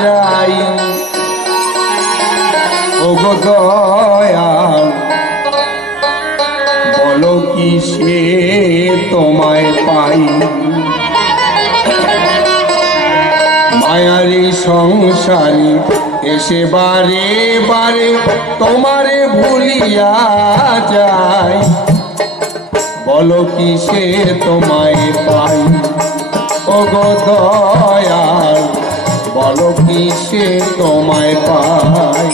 যাই। ওগো দয়াল, বলো কি সে তোমায় পাই। মায়ারি সংসারে এসে বারে বারে তোমারে ভুলিয়া যায়, বলো কি সে তোমায় পাই। ওগো দয়াল, বলো কি সে তোমায় পাই।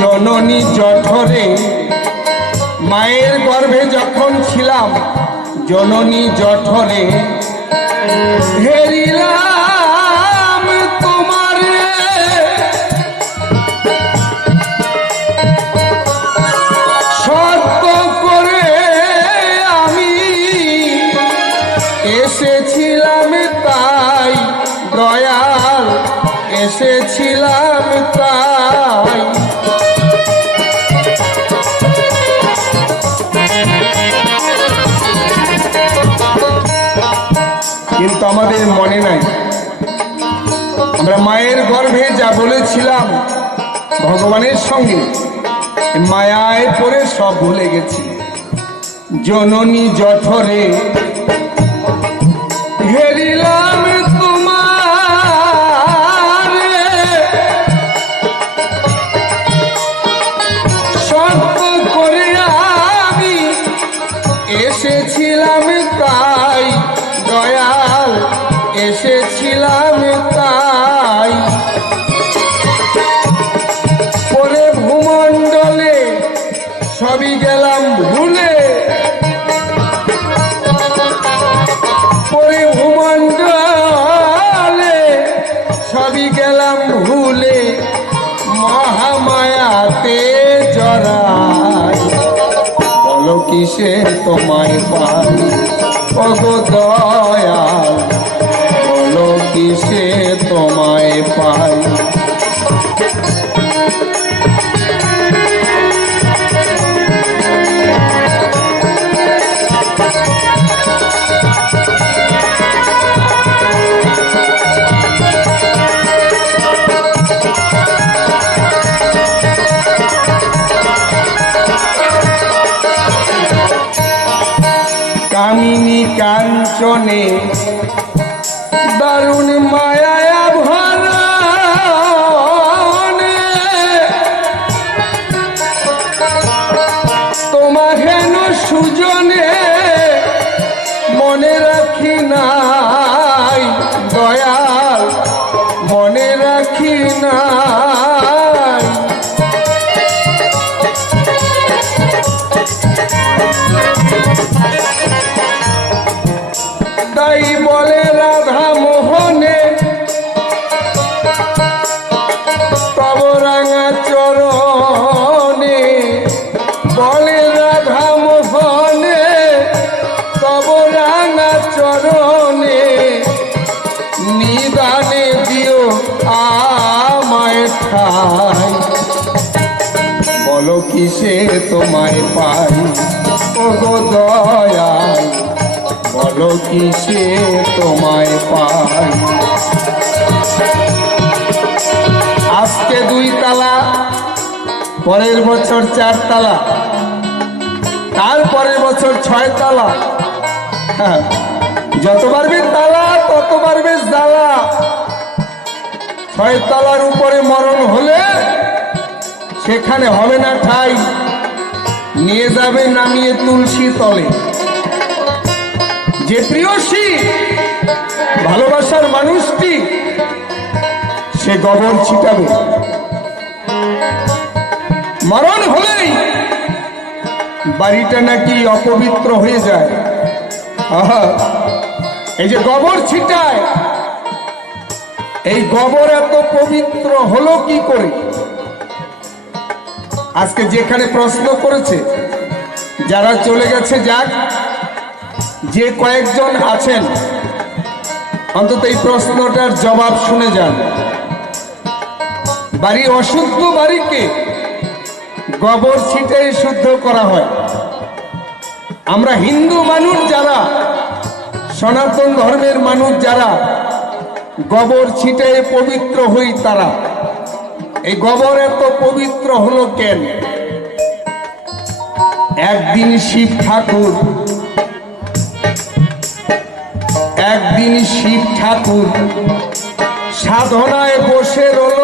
জননী জঠরে, মায়ের গর্ভে যখন ছিলাম, জননী জঠরে হেরিলাম তোমারে। সত্য করে আমি এসেছিলাম তাই, দয়াল এসেছিলাম তাই। কিন্তু আমাদের মনে নাই, আমরা মায়ের গর্ভে যা বলেছিলাম ভগবানের সঙ্গে, মায়ায় পড়ে সব ভুলে গেছি। জননী জঠরে হেরিলাম তোমারে, সত্য করে আমি এসেছিলাম তাই, দয়াল এসেছিলাম তাই। পরে ভূমণ্ডলে সবই গেলাম ভুলে, পরে ভূমণ্ডলে সবই গেলাম ভুলে, মহামায়াতে জড়াই, বলো কিসে তোমায় পাই। ওগো দয়াল, বলো কিসে তোমায় পাই। কামিনী কাঞ্চনে দারুণ মায়া ভরা, তোমাহেন সুজনে মনে রাখি নাই, দয়াল মনে রাখি নাই। নিতাই বলে রাধা মোহনে তব রাঙা চরণে, বলে রাধা মোহনে তব রাঙা চরণে, নিদানে দিও আমায় ঠাই, বলো কিসে তোমায় পাই ও গো দয়াল, বলো কিসে তোমায় পাই। আজকে 2 তালা, পরের বছর 4 তালা, তারপরের বছর 6 তালা। হ্যাঁ, যত বাড়বে তালা তত বাড়বে জ্বালা। 6 তালার উপরে মরণ হলে সেখানে হবে না ঠাই, নিয়ে যাবে নামিয়ে তুলসী তলে। যে প্রিয়সী ভালোবাসার মানুষটি সে গোবর ছিটাবে, মরণ হলেই বাড়িটা নাকি অপবিত্র হয়ে যায়। আহা, এই যে গোবর ছিটায়, এই গোবর এত পবিত্র হলো কি করে? আজকে যেখানে প্রশ্ন করেছে, যারা চলে গেছে যাক, যে কয়েকজন আছেন অন্তত এই প্রশ্নটার জবাব শুনে যান। বাড়ি অশুদ্ধ বাড়িকে গোবর ছিটাই শুদ্ধ করা হয়। আমরা হিন্দু মানুষ যারা, সনাতন ধর্মের মানুষ যারা গোবর ছিটাই পবিত্র হই, তারা এই গোবর এত পবিত্র হলো কেন? একদিন শিব ঠাকুর সাধনায় বসে রইল।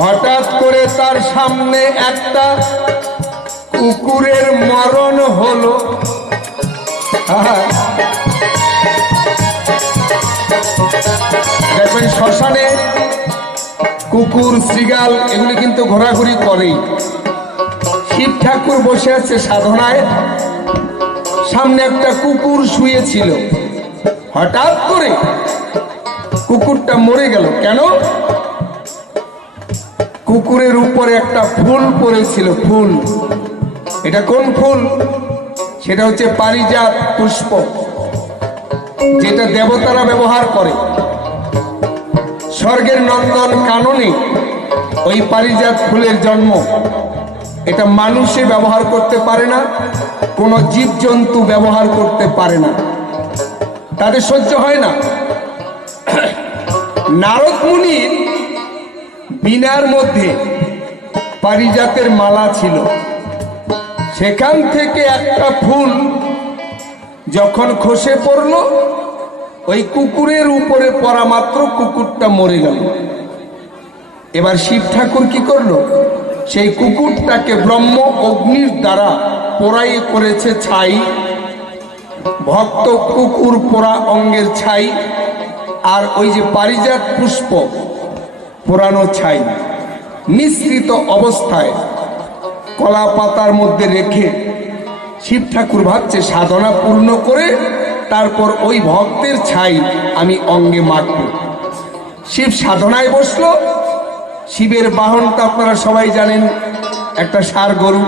হঠাৎ করে তার সামনে একটা কুকুরের মরণ হলো। দেখবেন শ্মশানে কুকুর, শৃগাল এগুলি কিন্তু ঘোরাঘুরি করেই। শিব ঠাকুর বসে আছে সাধনায়, সামনে একটা কুকুর শুয়েছিল। হঠাৎ করে কুকুরটা মরে গেল। কেন? কুকুরের উপরে একটা ফুল পড়েছিল। ফুল, এটা কোন ফুল? সেটা হচ্ছে পারিজাত পুষ্প, যেটা দেবতারা ব্যবহার করে। স্বর্গের নন্দন কাননে ওই পারিজাত ফুলের জন্ম। এটা মানুষে ব্যবহার করতে পারে না, কোনো জীবজন্তু ব্যবহার করতে পারে না, তাদের সহ্য হয় না। নারদ মুনির বীণার মধ্যে পারিজাতের মালা ছিল, সেখান থেকে একটা ফুল যখন খসে পড়ল, ওই কুকুরের উপরে পড়া মাত্র কুকুরটা মরে গেল। এবার শিব ঠাকুর কি করলো? সেই কুকুরটাকে ব্রহ্ম অগ্নির দ্বারা পোড়াই করেছে ছাই। ভক্ত কুকুর পোড়া অঙ্গের ছাই, আর ওই যে পারিজাত পুষ্প পোড়ানো ছাই মিশ্রিত অবস্থায় কলা পাতার মধ্যে রেখে শিব ঠাকুর ভাবছে সাধনা পূর্ণ করে তারপর ওই ভক্তের ছাই আমি অঙ্গে মাখব। শিব সাধনায় বসলো। শিবের বাহনটা আপনারা সবাই জানেন, একটা ষাঁড় গরু।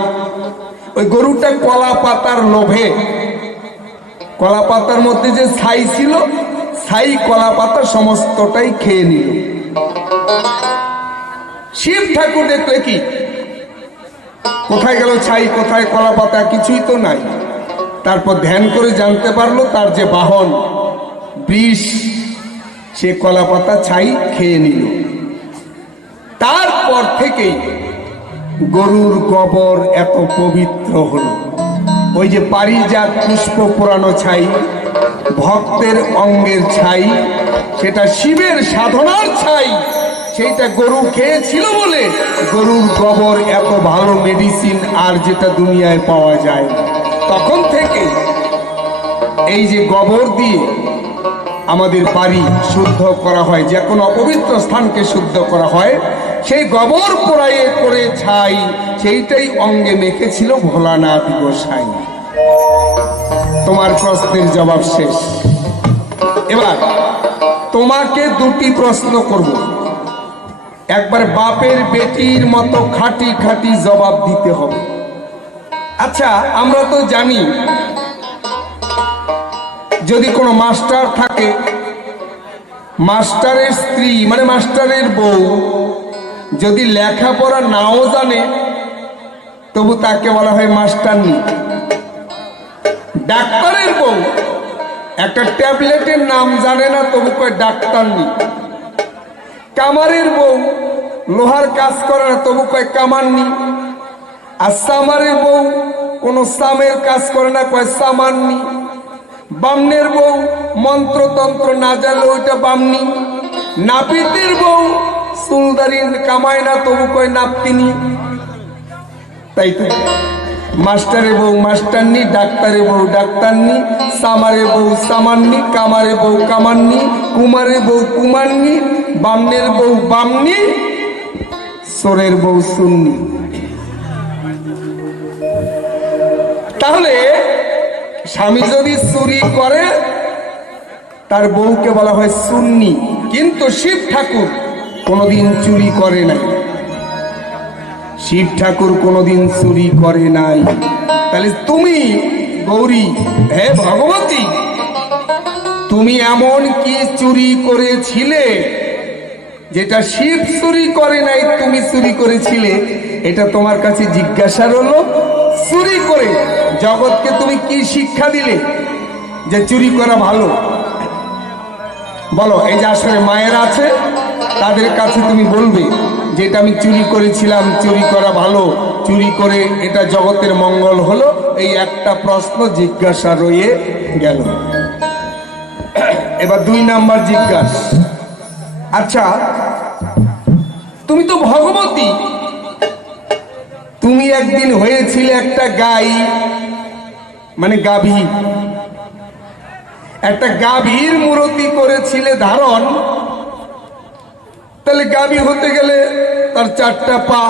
ওই গরুটা কলা পাতার লোভে, কলা পাতার মধ্যে যে ছাই ছিল, ছাই কলা পাতা সমস্তটাই খেয়ে নিল। শিব ঠাকুর দেখলে কি, কোথায় গেল ছাই, কোথায় কলা পাতা, কিছুই তো নাই। তারপর ধ্যান করে জানতে পারলো তার যে বাহন বৃষ, সে কলা পাতা ছাই খেয়ে নিল। তারপর থেকেই গরুর গোবর এত পবিত্র হলো। ওই যে পারিজাত পুষ্প পোড়ানো ছাই, ভক্তের অঙ্গের ছাই, সেটা শিবের সাধনার ছাই, সেইটা গরু খেয়েছিল বলে গরুর গোবর এত ভালো মেডিসিন আর যেটা দুনিয়ায় পাওয়া যায়। তখন থেকে এই যে গোবর দিয়ে আমাদের বাড়ি শুদ্ধ করা হয়, যে কোনো অপবিত্র স্থানকে শুদ্ধ করা হয়, সেই গোবর পোড়াইয়ে করে ছাই সেইটাই অঙ্গে মেখেছিল ভোলানাথ গোসাই। তোমার প্রশ্নের জবাব শেষ। এবার তোমাকে দুটি প্রশ্ন করব, একবার বাপের বেটির মতো খাঁটি খাঁটি জবাব দিতে হবে। আচ্ছা, আমরা তো জানি যদি কোনো মাস্টার থাকে, মাস্টারের স্ত্রী মানে মাস্টারের বউ যদি লেখাপড়া নাও জানে তবু তাকে বলা হয় মাস্টারনি। ডাক্তারের বউ একটা ট্যাবলেটের নাম জানে না তবু কয় ডাক্তারনি। কামারের বউ লোহার কাজ করে না তবু কয় কামারনি। আর সামারের বউ কোনো সামের কাজ করে না কয় সামারনি। বামনের বউ মন্ত্রতন্ত্র না জানলে ওইটা বামনি। নাপিতের বউ চুলদারি কামায় না তবু কয় নাপিনি। তাই তো মাস্টারের বউ মাস্টারনি, ডাক্তারের বউ ডাক্তারনি, সামারের বউ সামাননি, কামারের বউ কামাননি, কুমারের বউ কুমারনি, বামনের বউ বামনি, সোরের বউ সুন্নি। তাহলে স্বামী যদি চুরি করে তার বউকে বলা হয় সুন্নি, কিন্তু শিব ঠাকুর কোনোদিন চুরি করে নাই। শিব ঠাকুর কোনোদিন চুরি করে নাই। তাহলে তুমি গৌরী, হে ভগবতী, তুমি এমন কি চুরি করেছিলে যেটা শিব চুরি করে নাই, তুমি চুরি করেছিলে? এটা তোমার কাছে জিজ্ঞাসা রইল। চুরি করে জগৎকে তুমি কি শিক্ষা দিলে যে চুরি করা ভালো? বলো। এই যে আসলে মায়েরা আছে তাদের কাছে তুমি বলবে যে এটা আমি চুরি করেছিলাম, চুরি করা ভালো, চুরি করে এটা জগতের মঙ্গল হলো। এই একটা প্রশ্ন জিজ্ঞাসা রয়ে গেল। এবার 2 নাম্বার জিজ্ঞাসা, আচ্ছা তুমি তো ভগবতী, তুমি একদিন হয়েছিলে একটা গাই মানে গাভী, একটা গাভীর মূর্তি করেছিলে ধারণ। তাহলে গাভী হতে গেলে তার 4টা পা,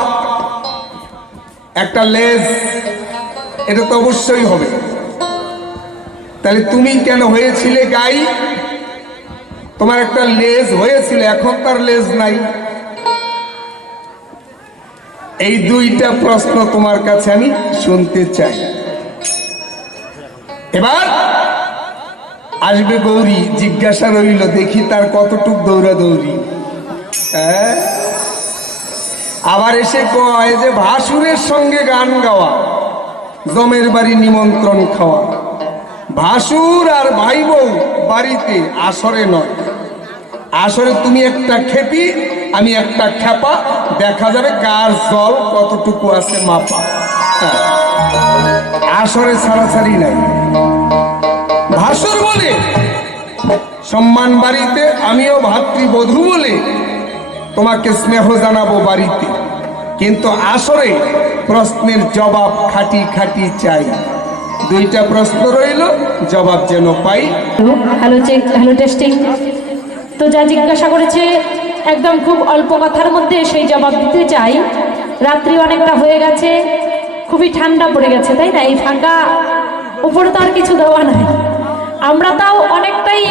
একটা লেজ, এটা তো অবশ্যই হবে। তাহলে তুমি কেন হয়েছিলে গাই? তোমার একটা লেজ হয়েছিল, এখন তার লেজ নাই। এই 2টা প্রশ্ন তোমার কাছে আমি শুনতে চাই। এবার আসবে গৌরী, জিজ্ঞাসা রইল, দেখি তার কতটুক দৌড়াদৌড়ি। আবার এসে কয় যে ভাসুরের সঙ্গে গান গাওয়া, জমের বাড়ি নিমন্ত্রণ খাওয়া। ভাসুর আর ভাই বউ বাড়িতে, আসরে নয়। আসরে তুমি একটা খেপি, আমি একটা খেপা, দেখা যাবে কার জল কতটুকু আছে মাপা। আসরে ছাড়াছাড়ি নাই। ভাসুর বলে সম্মান বাড়িতে, আমিও ভাতৃবধূ বলে তোমাকে স্নেহ জানাবো বাড়িতে, কিন্তু আসরে প্রশ্নের জবাব খাঁটি খাঁটি চাই। 2টা প্রশ্ন রইল, জবাব যেন পাই। Hello check, hello testing. তো যা জিজ্ঞাসা করেছে একদম খুব অল্প কথার মধ্যে সেই জবাব দিতে চাই। রাত্রি অনেকটা হয়ে গেছে, খুবই ঠান্ডা পড়ে গেছে, তাই না? এই ফাঁকা উপরে তো আর কিছু দেওয়া নাই, আমরা তাও অনেকটাই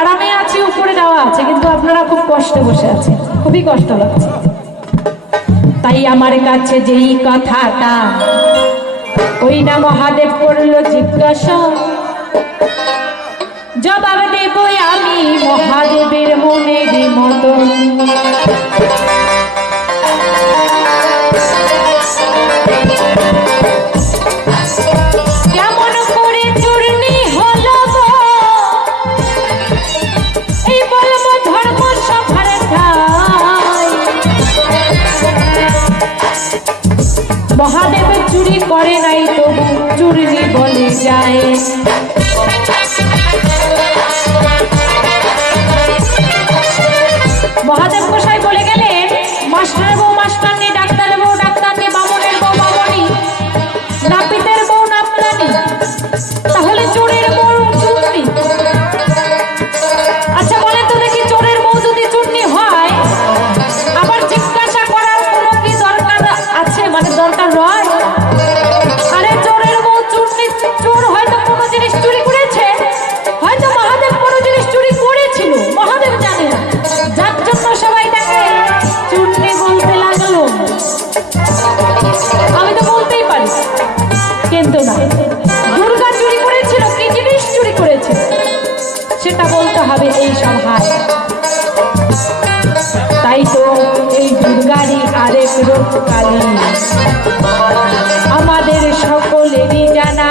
আরামে আছি, উপরে দেওয়া আছে, কিন্তু আপনারা খুব কষ্টে বসে আছেন, খুবই কষ্ট লাগছে। তাই আমার কাছে যেই কথাটা ওই না মহাদেব করলো জিজ্ঞাসা, জবাব দেব আমি মহাদেবের মনের মতো। কেমন করে চূর্ণী হলো গো, এই বলবো ধর্ম সভার ঠাই। মহাদেব চুরি করে নাই তবু চূর্ণী বলে যায়। মহাদেব গোসাই বলে গেলেন, মাস্টারের বউ মাস্টারনি, ডাক্তারের বউ ডাক্তারনি, বামনের বউ বামনি, নাপিতের বউ নাপতানি, তাহলে চোরের বউ চুন্নি। আচ্ছা বলেন তো দেখি, চোরের বউ যদি চুন্নি হয়, আবার জিজ্ঞাসা করার কোনো কি দরকার আছে? মানে দরকার হয়? আরে চোরের বউ চুন্নি, চোর হবে এই সভায়। তাই তো এই দুর্গারই আরেক রূপ কালী আমাদের সকলেরই জানা।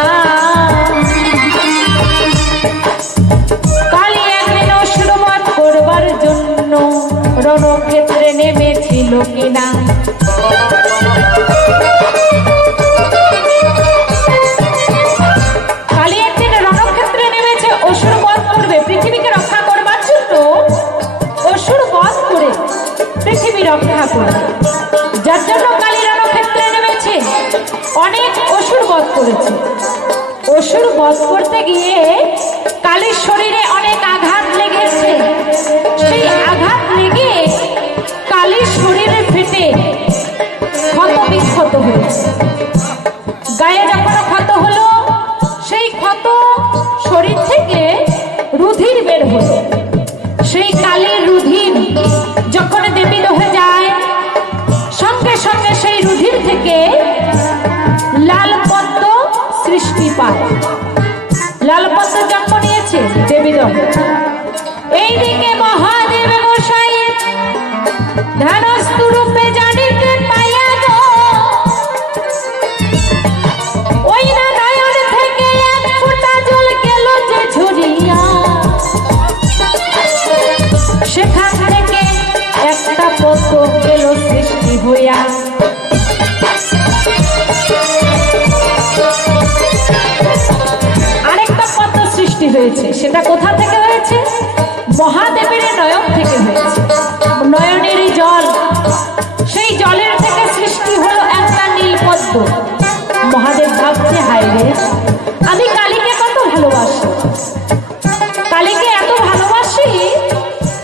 কালী একদিন অসুর বধ করবার জন্য রণক্ষেত্রে নেমেছিল কিনা। কালী একদিন রণক্ষেত্রে নেমেছে অসুর বধ করবে, পৃথিবীকে রক্ষা করবার জন্য অসুর বধ করে পৃথিবী রক্ষা করবে। যার জন্য কালী রণক্ষেত্রে নেমেছে, অনেক অসুর বধ করেছে। অসুর বধ করতে গিয়ে কালীর শরীরে অনেক আঘাত লেগেছে। সেই আঘাত লেগে কালীর শরীরে ফেটে ক্ষত বিক্ষত হয়েছে। গায়ে যখন ক্ষত হলো, সেই ক্ষত শরীর থেকে রুধির বের হলো। সেই কালীর রুধির যখন দেবী দহে যায়, সঙ্গে সঙ্গে সেই রুধির থেকে লাল পদ্ম সৃষ্টি পায়। লাল পদ্ম জন্ম নিয়েছে দেবী দহে। এইদিকে মহাদেব গোসাই ধ্যানস্থ রূপে জানিতে পাইয়া গো, ওই না নয়ন থেকে এক ফোঁটা জল গেল যে ঝরিয়া, সেখান থেকে একটা পদ্ম গেল সৃষ্টি হইয়া। আরেকটা পদ্ম সৃষ্টি হয়েছে, সেটা কোথা থেকে হয়েছে? মহাদেবের নয়ন থেকে হয়েছে। নয়নেরই জল, সেই জলের থেকে সৃষ্টি হলো একটা নীল পদ্ম। মহাদেব ভাবছে, হায় রে, আমি কালীকে কত ভালোবাসি, কালীকে এত ভালোবাসি,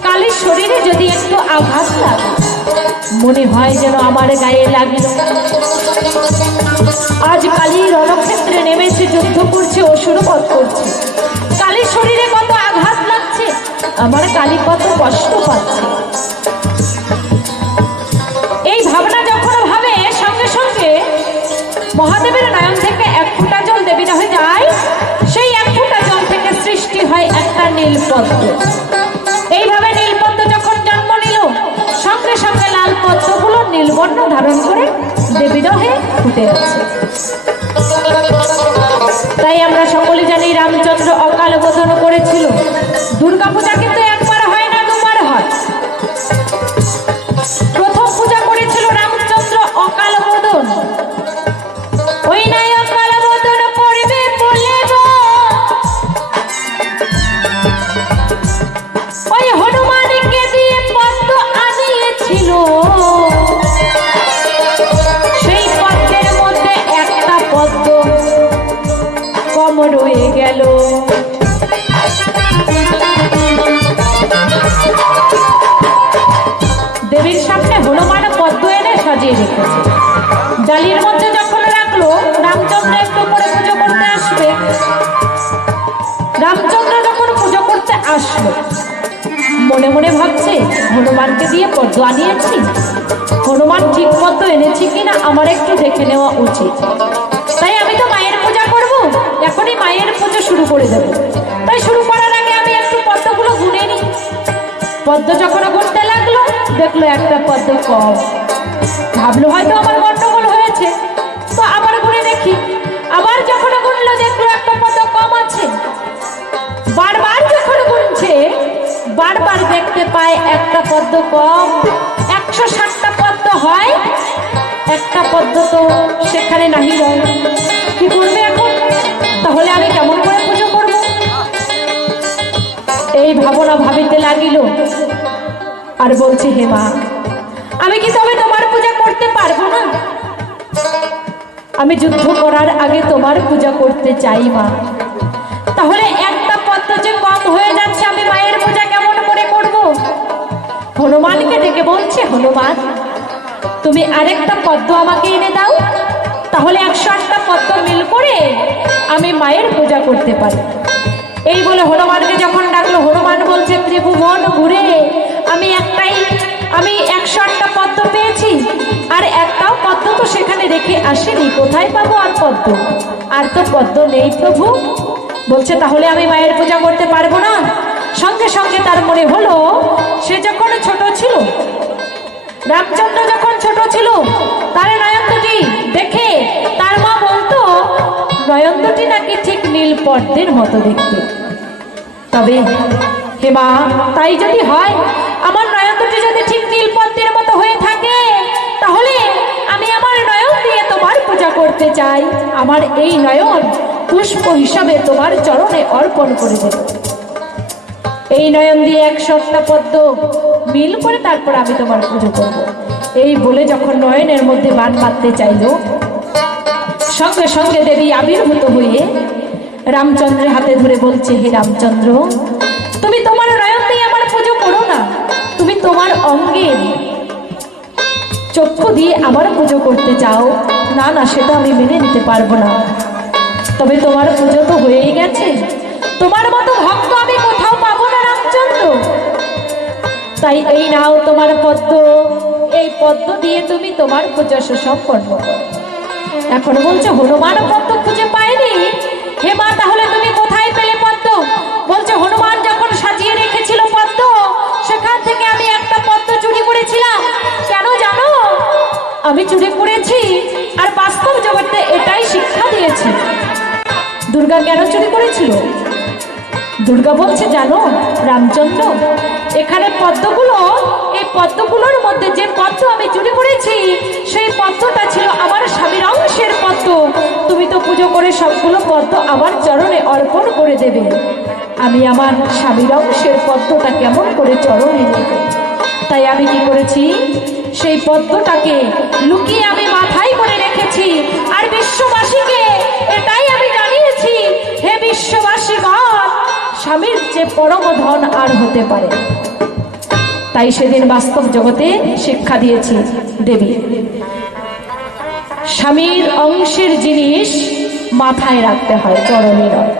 কালীর শরীরে যদি একটু আঘাত লাগে মনে হয় যেন আমার গায়ে লাগলো। আজ কালী রণক্ষেত্রে নেমেছে, যুদ্ধ করছে, অসুর বধ করছে। কালীর শরীরে কত আঘাত লাগছে, আমার কালী কত কষ্ট পাচ্ছে। এই ভাবনা যখন ভাবে, সঙ্গে সঙ্গে মহাদেবের নয়ন থেকে এক ফোঁটা জল দেবী দহে যায়। সেই এক ফোঁটা জল থেকে সৃষ্টি হয় একটা নীলপদ্ম। এইভাবে নীলপদ্ম যখন জন্ম নিল, সঙ্গে সঙ্গে লাল পদ্মগুলো নীলবর্ণ ধারণ করে দেবী দহে ফুটে আছে। তাই আমরা সকলে জানি রামচন্দ্র অকাল বোধন করেছিল। দুর্গাপূজা কিন্তু একবার হয় না, দুবার হয়। প্রথম পূজা করেছিল রামচন্দ্র অকাল বোধন। ওই নাই অকাল বোধন করবে বলে গো, ওই হনুমানকে দিয়ে পদ্ম আনিয়েছিল। সেই পদ্মের মধ্যে একটা পদ্ম কম রয়ে গেল। দেবীর সামনে হনুমান পদ্ম এনে সাজিয়ে রেখেছে। ডালির মধ্যে যখন রাখলো, রামচন্দ্র একটু করে পুজো করতে আসবে। রামচন্দ্র যখন পুজো করতে আসলো, মনে মনে ভাবছে, হনুমানকে দিয়ে পদ্ম আনিয়েছি, হনুমান ঠিক পদ্ম এনেছি কিনা আমার একটু দেখে নেওয়া উচিত। তাই আমি তো মায়ের পূজা করব, এখনই মায়ের পুজো শুরু করে দেব। তাই শুরু করার আগে আমি একটু পদ্মগুলো গুনে নিই। পদ্ম যখন গুনতে লাগলো, দেখলো একটা পদ্ম কম। ভাবলো হয়তো আমার গন্ডগোল হয়েছে, তো আবার গুনে দেখি। আবার যখন গুনলো, দেখলো একটা পদ্ম কম আছে। বারবার যখন গুনছে, বারবার দেখতে পায় একটা পদ্ম কম। 160টা পদ্ম হয়, একটা পদ্ম তো সেখানে নাহি রয়। কি করবে এখন? তাহলে আমি কেমন করে পুজো করব? এই ভাবনা ভাবিতে লাগিল। আর বলছে, হে মা, আমি কি তবে তোমার পূজা করতে পারবো না? আমি যুদ্ধ করার আগে তোমার পূজা করতে চাই মা। তাহলে একটা পদ্ম যে কম হয়ে যাচ্ছে, আমি মায়ের পূজা কেমন করে করব? হনুমানকে ডেকে বলছে, হনুমান, তুমি আরেকটা পদ্ম আমাকে এনে দাও, তাহলে 108টা পদ্ম মিল করে আমি মায়ের পূজা করতে পারি। এই বলে হনুমানকে যখন ডাকলো, হনুমান বলছে, ত্রিভুবন ঘুরে আমি 108টা পদ্ম পেয়েছি, আর একটাও পদ্ম তো সেখানে রেখে আসেনি, কোথায় পাবো আর পদ্ম? আর তো পদ্ম নেই প্রভু। বলছে, তাহলে আমি মায়ের পূজা করতে পারবো না। সঙ্গে সঙ্গে তার মনে হলো সে যখন ছোট ছিল, রামচন্দ্র যখন ছোট ছিল, তার নয়ন দুটি দেখে তার মা বলতো নয়ন দুটি নাকি ঠিক নীল পদ্মের মতো দেখতে। তবে হে মা, তাই যদি হয়, আমার নয়ন দুটি যদি ঠিক নীল পদ্মের মতো হয়ে থাকে, তাহলে আমি আমার নয়ন দিয়ে তোমার পূজা করতে চাই। আমার এই নয়ন পুষ্প হিসাবে তোমার চরণে অর্পণ করে দেব। এই নয়ন দিয়ে 100টা পদ্ম মিল করে তারপর আমি তোমার পুজো করব। এই বলে যখন নয়নের মধ্যে বান মারতে চাইল, সঙ্গে সঙ্গে দেবী আবির্ভূত হয়ে রামচন্দ্রের হাতে ধরে বলছে, হে রামচন্দ্র, তুমি তোমার নয়ন দিয়ে আমার পুজো করো না, তুমি তোমার অঙ্গের চক্ষু দিয়ে আমার পুজো করতে চাও। না না, সেটা আমি মেনে নিতে পারবো না। তবে তোমার পুজো তো হয়েই গেছে, তোমার মতো ভক্ত আমি কোথাও পাবো না রামচন্দ্র। তাই এই নাও তোমার পদ্ম, এই পদ্ম দিয়ে তুমি তোমার পূজা সুসম্পন্ন করো। এখন বলছে হনুমান পদ্ম খুঁজে পায়নি। হে মা, তাহলে তুমি কোথায় পেলে পদ্ম? বলছে হনুমান যখন সাজিয়ে রেখেছিল পদ্ম, সেখান থেকে আমি একটা পদ্ম চুরি করেছিলাম। কেন জানো? আমি চুরি করেছি আর বাস্তব জগতে এটাই শিক্ষা দিয়েছে। দুর্গা কেন চুরি করেছিল? দুর্গা বলছে, জানো রামচন্দ্র, এখানে পদ্মগুলো, এই পদ্মগুলোর মধ্যে যে পদ্ম আমি চুরি করেছি, সেই পদ্মটা ছিল আমার স্বামীর অংশের পদ্ম। তুমি তো পুজো করে সবগুলো পদ্ম আমার চরণে অর্পণ করে দেবে, আমি আমার স্বামীর অংশের পদ্মটা কেমন করে চরণে নেব? তাই আমি কি করেছি, সেই পদ্মটাকে লুকিয়ে আমি মাথায় করে রেখেছি, আর বিশ্ববাসীকে এটাই আমি জানিয়েছি, হে বিশ্ববাসীগণ, স্বামীর যে পরম ধন আর হতে পারে। তাই সেদিন বাস্তব জগতে শিক্ষা দিয়েছি দেবী, স্বামীর অংশের জিনিস মাথায় রাখতে হয়, চরণে নয়।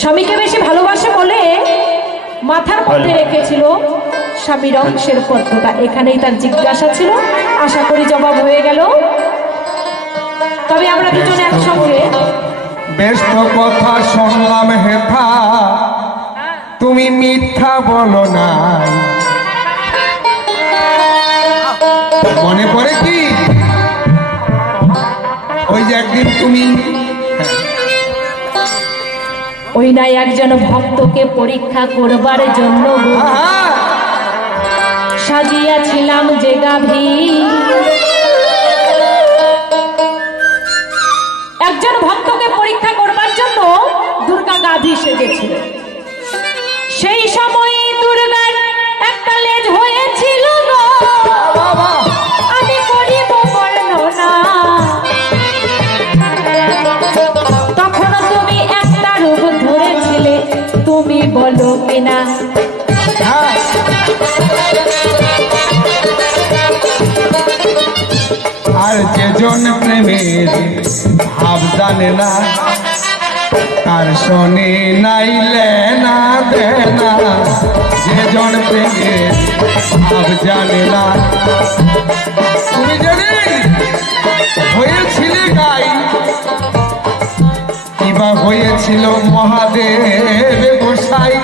স্বামীকে বেশি ভালোবাসে বলে মাথার মধ্যে রেখেছিল স্বামীর অংশের পদ্মটা। এখানেই তার জিজ্ঞাসা ছিল, আশা করি জবাব হয়ে গেল। তবে আমরা দুজনে একসঙ্গে বেশ তো কথা শুনলাম হেথা, তুমি মিথ্যা বলো না। মনে পড়ে কি ওই যে একদিন তুমি ওই নাই একজন ভক্তকে পরীক্ষা করবার জন্য সাজিয়াছিলাম যে গাভী, একজন ভক্তকে পরীক্ষা করবার জন্য দুর্গা গাভী সেজেছিল। সেই সময় দুর্গার একটা লেজ হয়েছিল গো, আমি করিব বর্ণনা। তখন তুমি একটা রূপ ধরেছিলে, তুমি বলো কিনা? আর যেজন প্রেমের ভাব জানে না, আর শোনে নাইলে না দেনা, যেজন প্রেমের ভাব জানে না। তুমি জানি হয়েছিলে গাই, কিবা হয়েছিল মহাদেব গোসাই।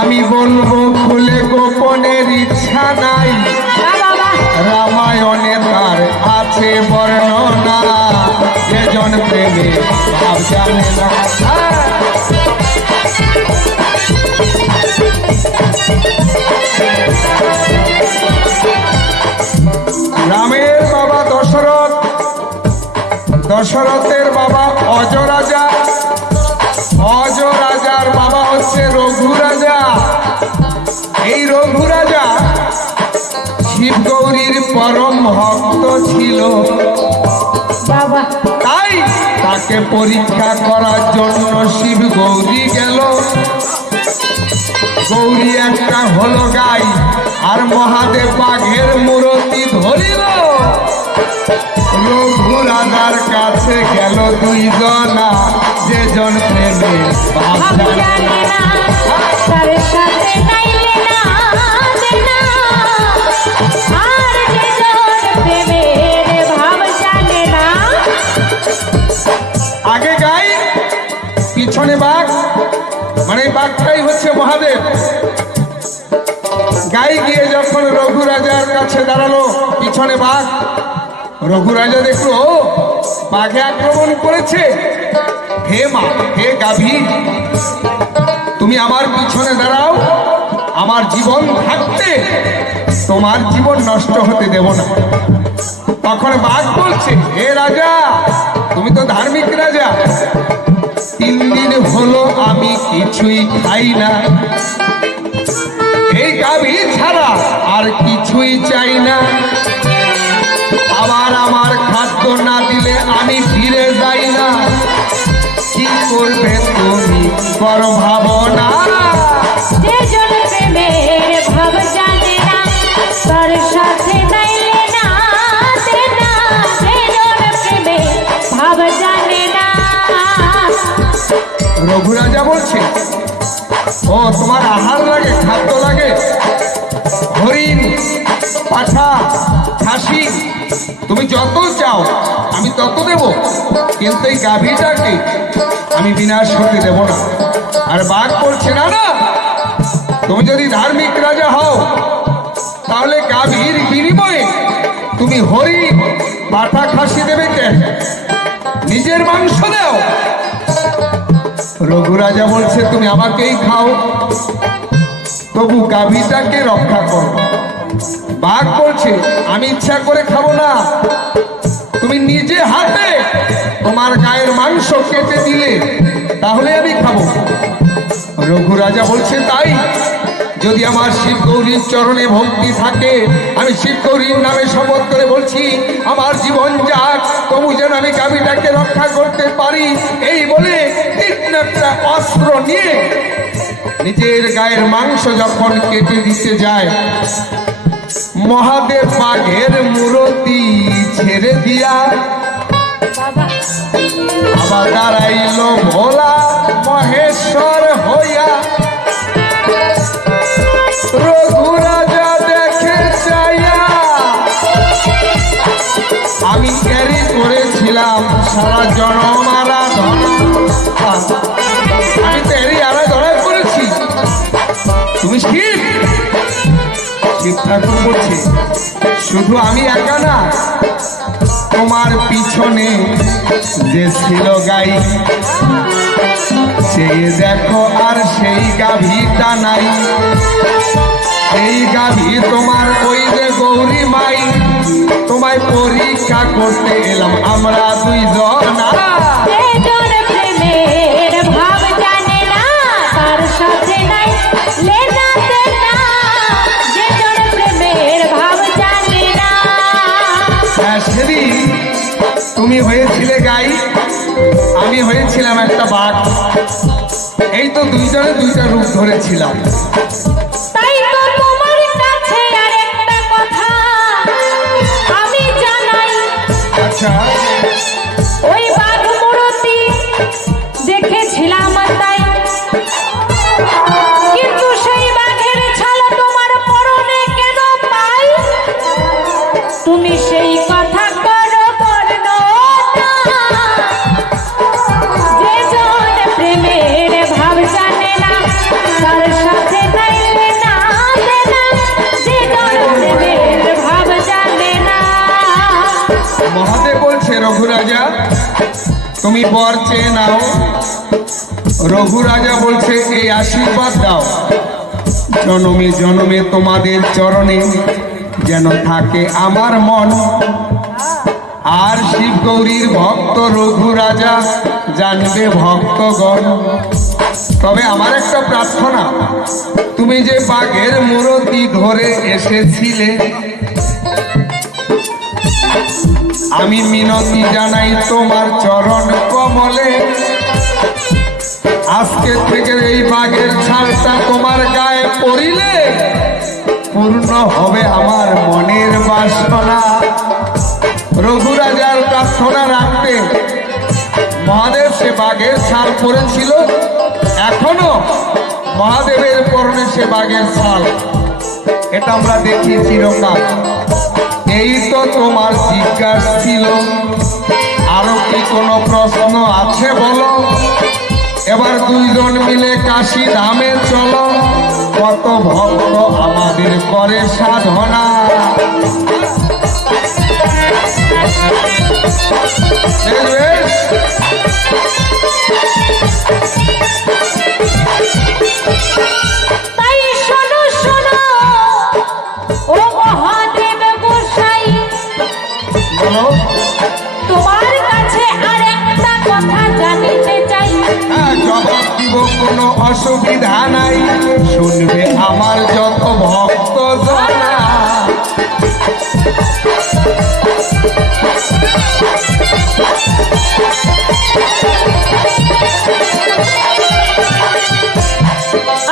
আমি বলবো খুলে, গোপনের ইচ্ছা নাই, রামায়ণে তার আছে বর্ণনা, যেজন প্রেমে ভাব জানে না। রামের বাবা দশরথ, দশরথের বাবা অজ রাজা, অজ রাজার বাবা হচ্ছে রঘু রাজা। এই রঘু রাজা শিব গৌরীর পরম ভক্ত ছিল, তাই তাকে পরীক্ষা করার জন্য শিব গৌরী গেল। গৌরী একটা হলো গাই, আর মহাদেব বাঘের মূর্তি ধরিল। রঘু রাজার কাছে গেল দুইজনা, যেজন প্রেমে ভাব জানে না, তার সাথে নাইলে না দেনা, আর যেজন প্রেমের ভাব জানে না। আগে গাই পিছনে বাঘ, মানে বাঘটাই হচ্ছে মহাদেব। গাই গিয়ে যখন রঘু রাজার কাছে দাঁড়ালো, পিছনে বাঘ। রঘু রাজা দেখলো ও বাঘে আক্রমণ করেছে। হে মা, হে গাভী, তুমি আমার পিছনে দাঁড়াও, আমার জীবন থাকতে তোমার জীবন নষ্ট হতে দেব না। তখন বাঘ বলছে, হে রাজা, তুমি তো ধার্মিক রাজা, 3 দিন হলো আমি কিছুই খাই না, এই গাভী ছাড়া আর কিছুই চাই না। আবার আমার খাদ্য না দিলে আমি ফিরে যাই না। কি করবে তুমি কর ভাবনা। যে জন প্রেমের ভাব জানে না, তার সাথে নাইলে না দেনা। যে জন প্রেমের ভাব জানে না। রঘু রাজা বলছে, ও তোমার আহার লাগে, খাদ্য লাগে, হরিণ, পাঠা, খাসি, তুমি যত চাও আমি তত দেব, কিন্তু এই গাভীটাকে আমি বিনাশ হতে দেব না। আর বাঘ বলছে, না না, তুমি যদি ধার্মিক রাজা হও তাহলে গাভীর বিনিময়ে তুমি হরিণ, পাঠা, খাসি দেবে কেন? নিজের মাংস দাও। রঘু রাজা বলছে, তুমি আমাকেই খাও, তবু গাভীটাকে রক্ষা করো। বাঘ বলছে, আমি ইচ্ছা করে খাবো না, তুমি নিজে হাতে তোমার গায়ের মাংস কেটে দিলে তাহলে আমি খাবো। রঘু রাজা বলছে, তাই যদি আমার শিব গৌরীর চরণে ভক্তি থাকে, আমি শিব গৌরীর নামে শপথ করে বলছি, আমার জীবন যাক, তবু যেন আমি গাভীটাকে রক্ষা করতে পারি। এই বলে তীক্ষ্ণ একটা অস্ত্র নিয়ে নিজের গায়ের মাংস যখন কেটে দিতে যায়, মহাদেব বাঘের মূরতি ছেড়ে দিয়া আবার দাঁড়াইল ভোলা মহেশ্বর হইয়া। রঘু রাজা দেখে চাইয়া, আমি ক্যারি করেছিলাম সারা জনম আরাধনা, আমি তো এরই আরাধনা করেছি, তুমি শিব। শিব ঠাকুর বলছে, শুধু আমি একা না, তোমার পিছনে যে ছিল গাই, চেয়ে দেখো আর সেই গাভীটা নাই। এই গাভী তোমার ওই যে গৌরী মাই, তোমায় পরীক্ষা করতে এলাম আমরা দুইজন। যে জন প্রেমের ভাব জানে না, তার সাথে নাই লেনা দেনা। যে জন প্রেমের ভাব জানে না। সেদিন তুমি হয়েছিলে গাই, আমি হয়েছিলাম একটা বাঘ, এই তো দুইজনে দুইটা রূপ ধরেছিলাম। তাই তো তোমার কাছে আরেকটা কথা আমি জানাই। আচ্ছা, ওই বাঘ মূরতি দেখেছিলাম তাই, কিন্তু সেই বাঘের ছাল তোমার পরনে কেন পাই? তুমি সেই কথা করো বর্ণনা। যে জন প্রেমের ভাব জানে না, তার সাথে নাইলে না দেনা। যে জন প্রেমের ভাব জানে না। মহাদেব বলছে, রঘু রাজা তুমি বর চেয়ে নাও। রঘু রাজা বলছে, এই আশীর্বাদ দাও, জনমে জনমে তোমাদের চরণে যেন থাকে আমার মন। আর শিব গৌরীর ভক্ত রঘু রাজা জানবে ভক্তগণ। তবে আমার একটা প্রার্থনা, তুমি যে বাঘের মূরতি ধরে এসেছিলে, আমি মিনতি জানাই তোমার চরণ কমলে, আজকে থেকে এই বাঘের ছালটা তোমার গায়ে পড়িলে পূর্ণ হবে আমার মনের বাসনা। রঘু রাজার প্রার্থনা রাখতে মহাদেব সে বাঘের ছাল পরেছিল, এখনো মহাদেবের পরনে সে বাঘের ছাল, এটা আমরা দেখি চিরকাল। এই তো তোমার জিজ্ঞাসা ছিল, আরো কি কোনো প্রশ্ন আছে বলো? এবার দুইজন মিলে কাশী ধামে চলো, কত ভক্ত আমাদের করে সাধনা। বেশ, তাই শোনো শোনো ও মহাদেব গোসাই, বলো। তোমার কাছে আর একটা কথা জানিতে চাই। হ্যাঁ, জবাব দিব, কোনো অসুবিধা নাই, শুনবে আমার যত ভক্ত জনা।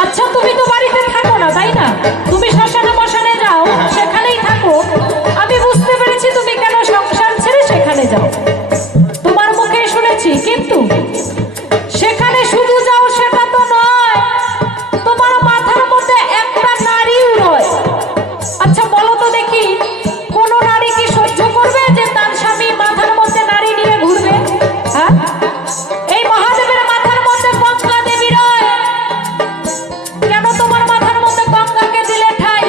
আচ্ছা তুমি তো বাড়িতে থাকো না তাই না, তুমি শ্মশানে মশানে যাও, সেখানেই থাকো। আমি বুঝতে পেরেছি তুমি কেন সংসার ছেড়ে সেখানে যাও, তোমার মুখে শুনেছি। কিন্তু সেখানে শুধু যাও সেটা তো নয়, তোমার মাথার মধ্যে একটা নারীও রয়। আচ্ছা বলো তো দেখি, কোন নারী কি সহ্য করবে যে তার স্বামী মাথার মধ্যে নারী নিয়ে ঘুরবে? হ্যাঁ, এই মহাদেবের মাথার মধ্যে গঙ্গা দেবী রয়, কেন তোমার মাথার মধ্যে গঙ্গাকে দিলে ঠাই?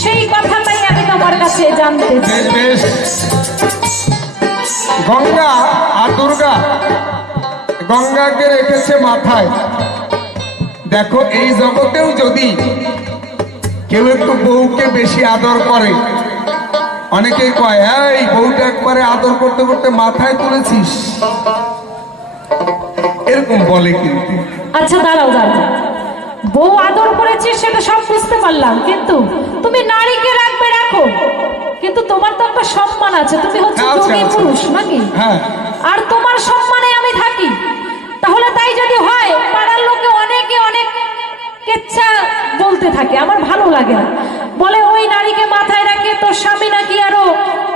সেই কথাটাই আমি তোমার কাছে জানতে চাই। বেশ বেশ, গঙ্গা আর দুর্গা, গঙ্গাকে রেখেছে মাথায়। দেখো, এই জগতেও যদি কেউ একটু বউকে বেশি আদর করে, অনেকেই কয় এই বউটা একবারে আদর করতে করতে মাথায় তুলেছিস, এরকম বলে। কিন্তু আচ্ছা দাঁড়াও দাঁড়াও, বউ আদর করেছিস সেটা সব বুঝতে পারলাম, কিন্তু তুমি নারীকে রাখবে রাখো, কিন্তু তোমার তো একটা সম্মান আছে, তুমি হচ্ছে আছে, যোগী আছে। পুরুষ নাকি? হ্যাঁ, আর তোমার সম্মানে আমি থাকি। তাহলে তাই যদি হয়, পাড়ার লোকে অনেকে অনেক কেচ্ছা বলতে থাকে, আমার ভালো লাগে না। বলে ওই নারীকে মাথায় রাখে তোর স্বামী নাকি আরো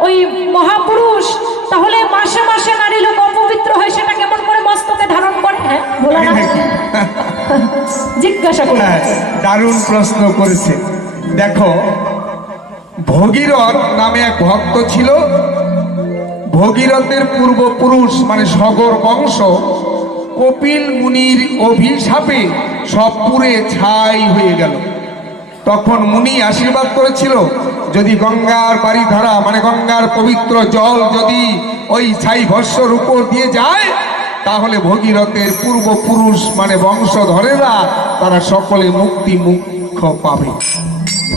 ওই মহাপুরুষ, তাহলে মাসে মাসে নারী লোক অপবিত্র হয়, সেটা কেমন করে মস্তকে ধারণ করে? হ্যাঁ বলা না, জিজ্ঞাসা করি। হ্যাঁ, দারুণ প্রশ্ন করেছে। দেখো, ভগীরথ নামে এক ভক্ত ছিল। ভগীরথের পূর্বপুরুষ মানে সগর বংশ কপিল মুনির অভিশাপে সব পুড়ে ছাই হয়ে গেল। তখন মুনি আশীর্বাদ করেছিল, যদি গঙ্গার বাড়ি ধারা মানে গঙ্গার পবিত্র জল যদি ওই ছাই ভস্যর উপর দিয়ে যায়, তাহলে ভগীরথের পূর্বপুরুষ মানে বংশধরেরা তারা সকলে মুক্তি মুখ্য পাবে।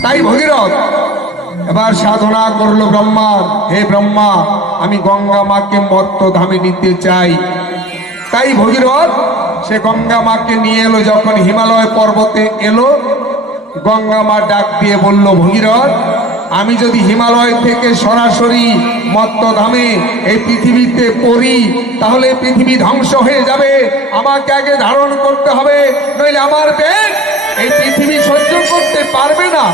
তাই ভগীরথ এবার সাধনা করলো ব্রহ্মার, হে ব্রহ্মা, আমি গঙ্গা মাকে মত্ত ধামে নিতে চাই। তাই ভগীরথ সে গঙ্গা মাকে নিয়ে এলো। যখন হিমালয় পর্বতে এলো, গঙ্গা মা ডাক দিয়ে বলল, ভগীরথ, আমি যদি হিমালয় থেকে সরাসরি মত্ত ধামে এই পৃথিবীতে পড়ি, তাহলে পৃথিবী ধ্বংস হয়ে যাবে, আমাকে আগে ধারণ করতে হবে, নইলে আমার বেগ এই পৃথিবী সহ্য করতে পারবে না।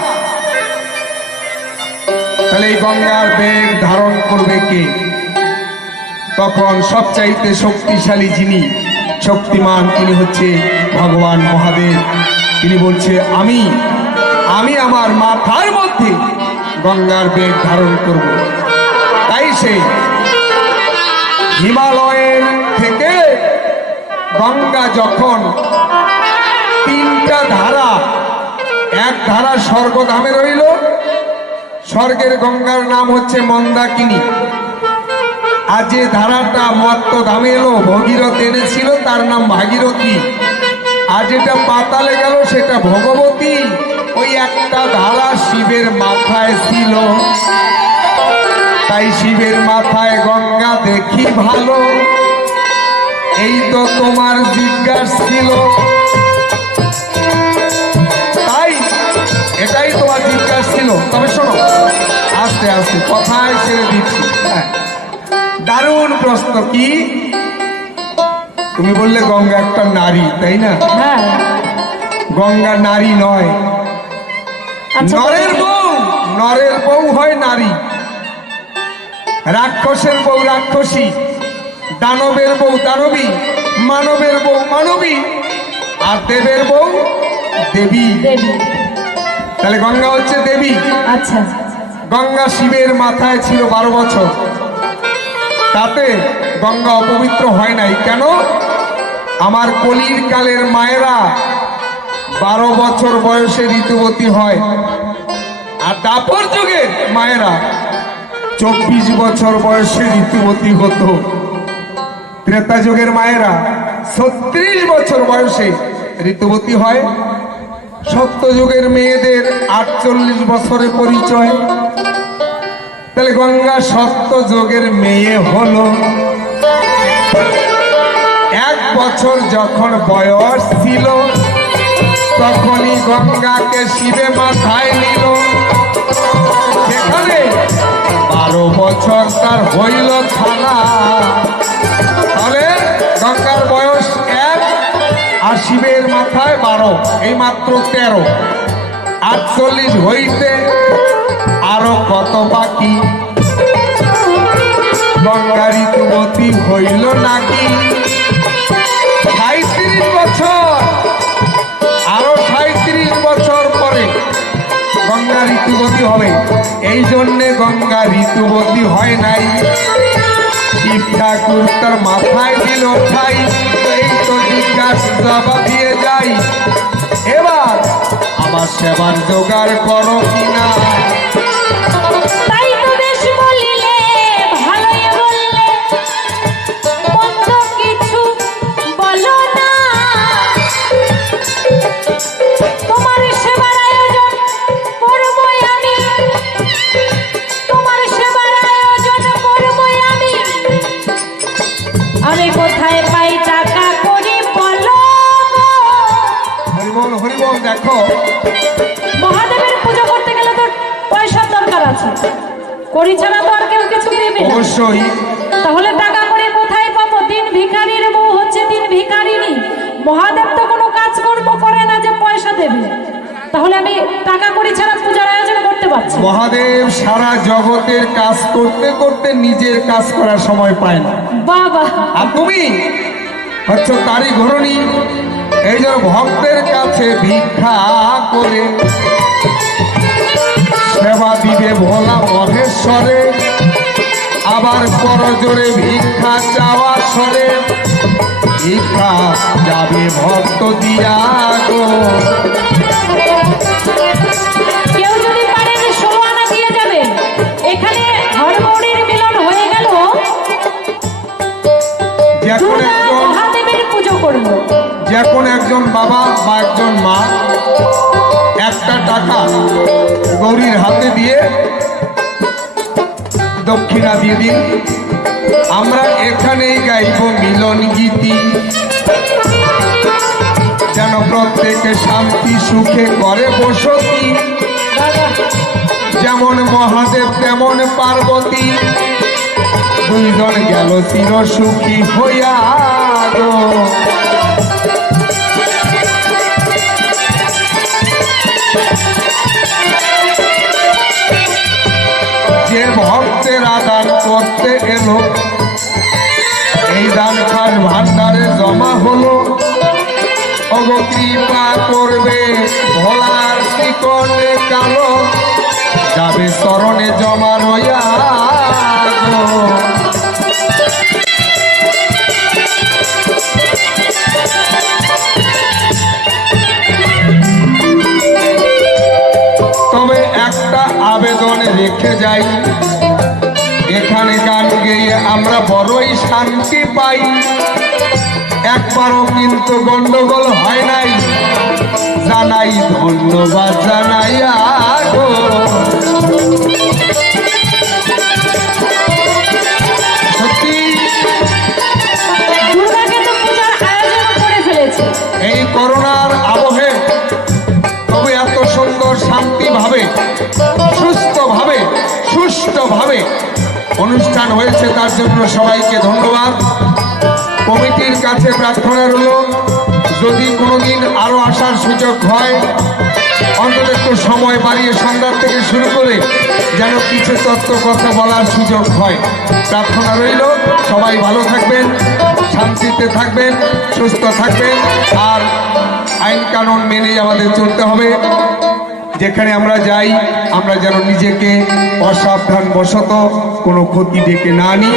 তাহলে এই গঙ্গার বেগ ধারণ করবে কে? তখন সবচাইতে শক্তিশালী যিনি, শক্তিমান, তিনি হচ্ছে ভগবান মহাদেব। তিনি বলছে, আমি আমার মাথার মধ্যে গঙ্গার বেগ ধারণ করব। তাই সে হিমালয়ের থেকে গঙ্গা যখন তিনটা ধারা, এক ধারা স্বর্গধামে রইল, স্বর্গের গঙ্গার নাম হচ্ছে মন্দাকিনী। আর যে ধারাটা মত্ত ধামে এলো, ভগীরথ এনেছিল, তার নাম ভাগীরথী। আর যেটা পাতালে গেল সেটা ভগবতী। ওই একটা ধারা শিবের মাথায় ছিল, তাই শিবের মাথায় গঙ্গা দেখি ভালো, এই তো তোমার জিজ্ঞাসা ছিল। তাই এটাই তোমার জিজ্ঞাসা ছিল। তবে শোনো, আস্তে আস্তে কথায় ছেড়ে দিচ্ছি। হ্যাঁ, দারুণ প্রশ্ন। কি তুমি বললে গঙ্গা একটা নারী, তাই না? হ্যাঁ, গঙ্গা নারী নয়, আচ্ছা, নরের বউ। নরের বউ হয় নারী, রাক্ষসের বউ রাক্ষসী, দানবের বউ দানবী, মানবের বউ মানবী, আর দেবের বউ দেবী। দেবী। তাহলে গঙ্গা হচ্ছে দেবী। আচ্ছা, গঙ্গা শিবের মাথায় ছিল 12 বছর, তাতে গঙ্গা অপবিত্র হয় নাই। কেন? আমার কলির কালের মায়েরা 12 বছর বয়সে ঋতুবতী হয়, আর দাপর যুগের মায়েরা 24 বছর বয়সে ঋতুবতী হতো। ত্রেতা যুগের মায়েরা 36 বছর বয়সে ঋতুবতী হয়। সত্য যুগের মেয়েদের 48 বছরে পরিচয়। তাহলে গঙ্গা সত্য যুগের মেয়ে হলো। 1 বছর যখন বয়স ছিল তখনই গঙ্গাকে শিবে মাথায় নিল। সেখানে 12 বছর তার হইল থানা। তাহলে গঙ্গার বয়স 1 আর শিবের মাথায় 12, এই মাত্র 13। 48 হইতে আরো কত বাকি? গঙ্গা ঋতুবতী হইল নাকি 37 বছর? আরো 37 বছর পরে গঙ্গা ঋতুবতী হবে। এই জন্যে গঙ্গা ঋতুবতী হয় নাই। শিব ঠাকুর তার মাথায় দিল ঠাই। এই তো জিজ্ঞাসা জবাব দিয়ে যাই, এবার আমার সেবার জোগাড় করো কিনা। তাই তো বেশ বলিলে, ভালোই বললে, মন্দ কিছু বলো না। তোমার সেবার আয়োজন করবই আমি, তোমার সেবার আয়োজন করবই আমি। আমি কোথায় পাই টাকা করি বলো গো। হরিবল হরিবল। দেখো, মহাদেবের পুজো করতে গেলে তো পয়সার দরকার আছে, করি ছাড়া তো আর কেউ কিছু দেবে না। অবশ্যই। তাহলে টাকা করে কোথায় পাবো? দিন ভিখারির বউ হচ্ছে দিন ভিখারিনী। মহাদেব তো কোনো কাজকর্ম করে না যে পয়সা দেবে, তাহলে আমি টাকা করি ছাড়া পূজার আয়োজন করতে পারছি। মহাদেব সারা জগতের কাজ করতে করতে নিজের কাজ করার সময় পায় না। বাবা, আর তুমি হচ্ছ তারই ঘরণী। এই জন্য ভক্তের কাছে ভিক্ষা করে সেবা দিবে ভোলা মহেশ্বরে। আবার করজোরে ভিক্ষা চাওয়া সরে ভিক্ষা যাবে ভক্ত দিয়া গো। কেউ যদি পারেন 16 আনা দিয়ে যাবে। এখানে হরগৌরীর মিলন হয়ে গেল, দুর্গা মহাদেবের পুজো করবো। যে কোনো একজন বাবা বা একজন মা একটা টাকা গৌরীর হাতে দিয়ে দক্ষিণা দিয়ে দিন। আমরা এখানেই গাইব মিলন গীতি, যেন প্রত্যেকে শান্তি সুখে করে বসতি। যেমন মহাদেব তেমন পার্বতী, দুইজন গেল চির সুখী হইয়া গো। যে ভক্তেরা দান করতে এলো, এই দান খাস ভান্ডারে জমা হলো। ওগো কৃপা করবে ভোলার শিকড়ে কালো, যাবে চরণে জমা রইয়া গো। তবে একটা আবেদন রেখে যাই, এখানে গান গেয়ে আমরা বড়ই শান্তি পাই। একবারও কিন্তু গন্ডগোল হয় নাই, জানাই ধন্যবাদ জানাই গো। সত্যি দুর্গাকে তো পূজার আয়োজন করে ফেলেছে। এই করোনার আবহে তবে এত সুন্দর শান্তিভাবে সুস্থভাবে সুষ্ঠুভাবে অনুষ্ঠান হয়েছে, তার জন্য সবাইকে ধন্যবাদ। কমিটির কাছে প্রার্থনা রইল, যদি কোনোদিন আরো আসার সুযোগ হয় অন্তত একটু সময় বাড়িয়ে সন্ধ্যার থেকে শুরু করে যেন কিছু তত্ত্ব কথা বলার সুযোগ হয়। প্রার্থনা রইল, সবাই ভালো থাকবেন, শান্তিতে থাকবেন, সুস্থ থাকবেন, আর আইন কানুন মেনেই আমাদের চলতে হবে। যেখানে আমরা যাই আমরা যেন নিজেকে অসাবধান বশত কোনো ক্ষতি ডেকে না আনি।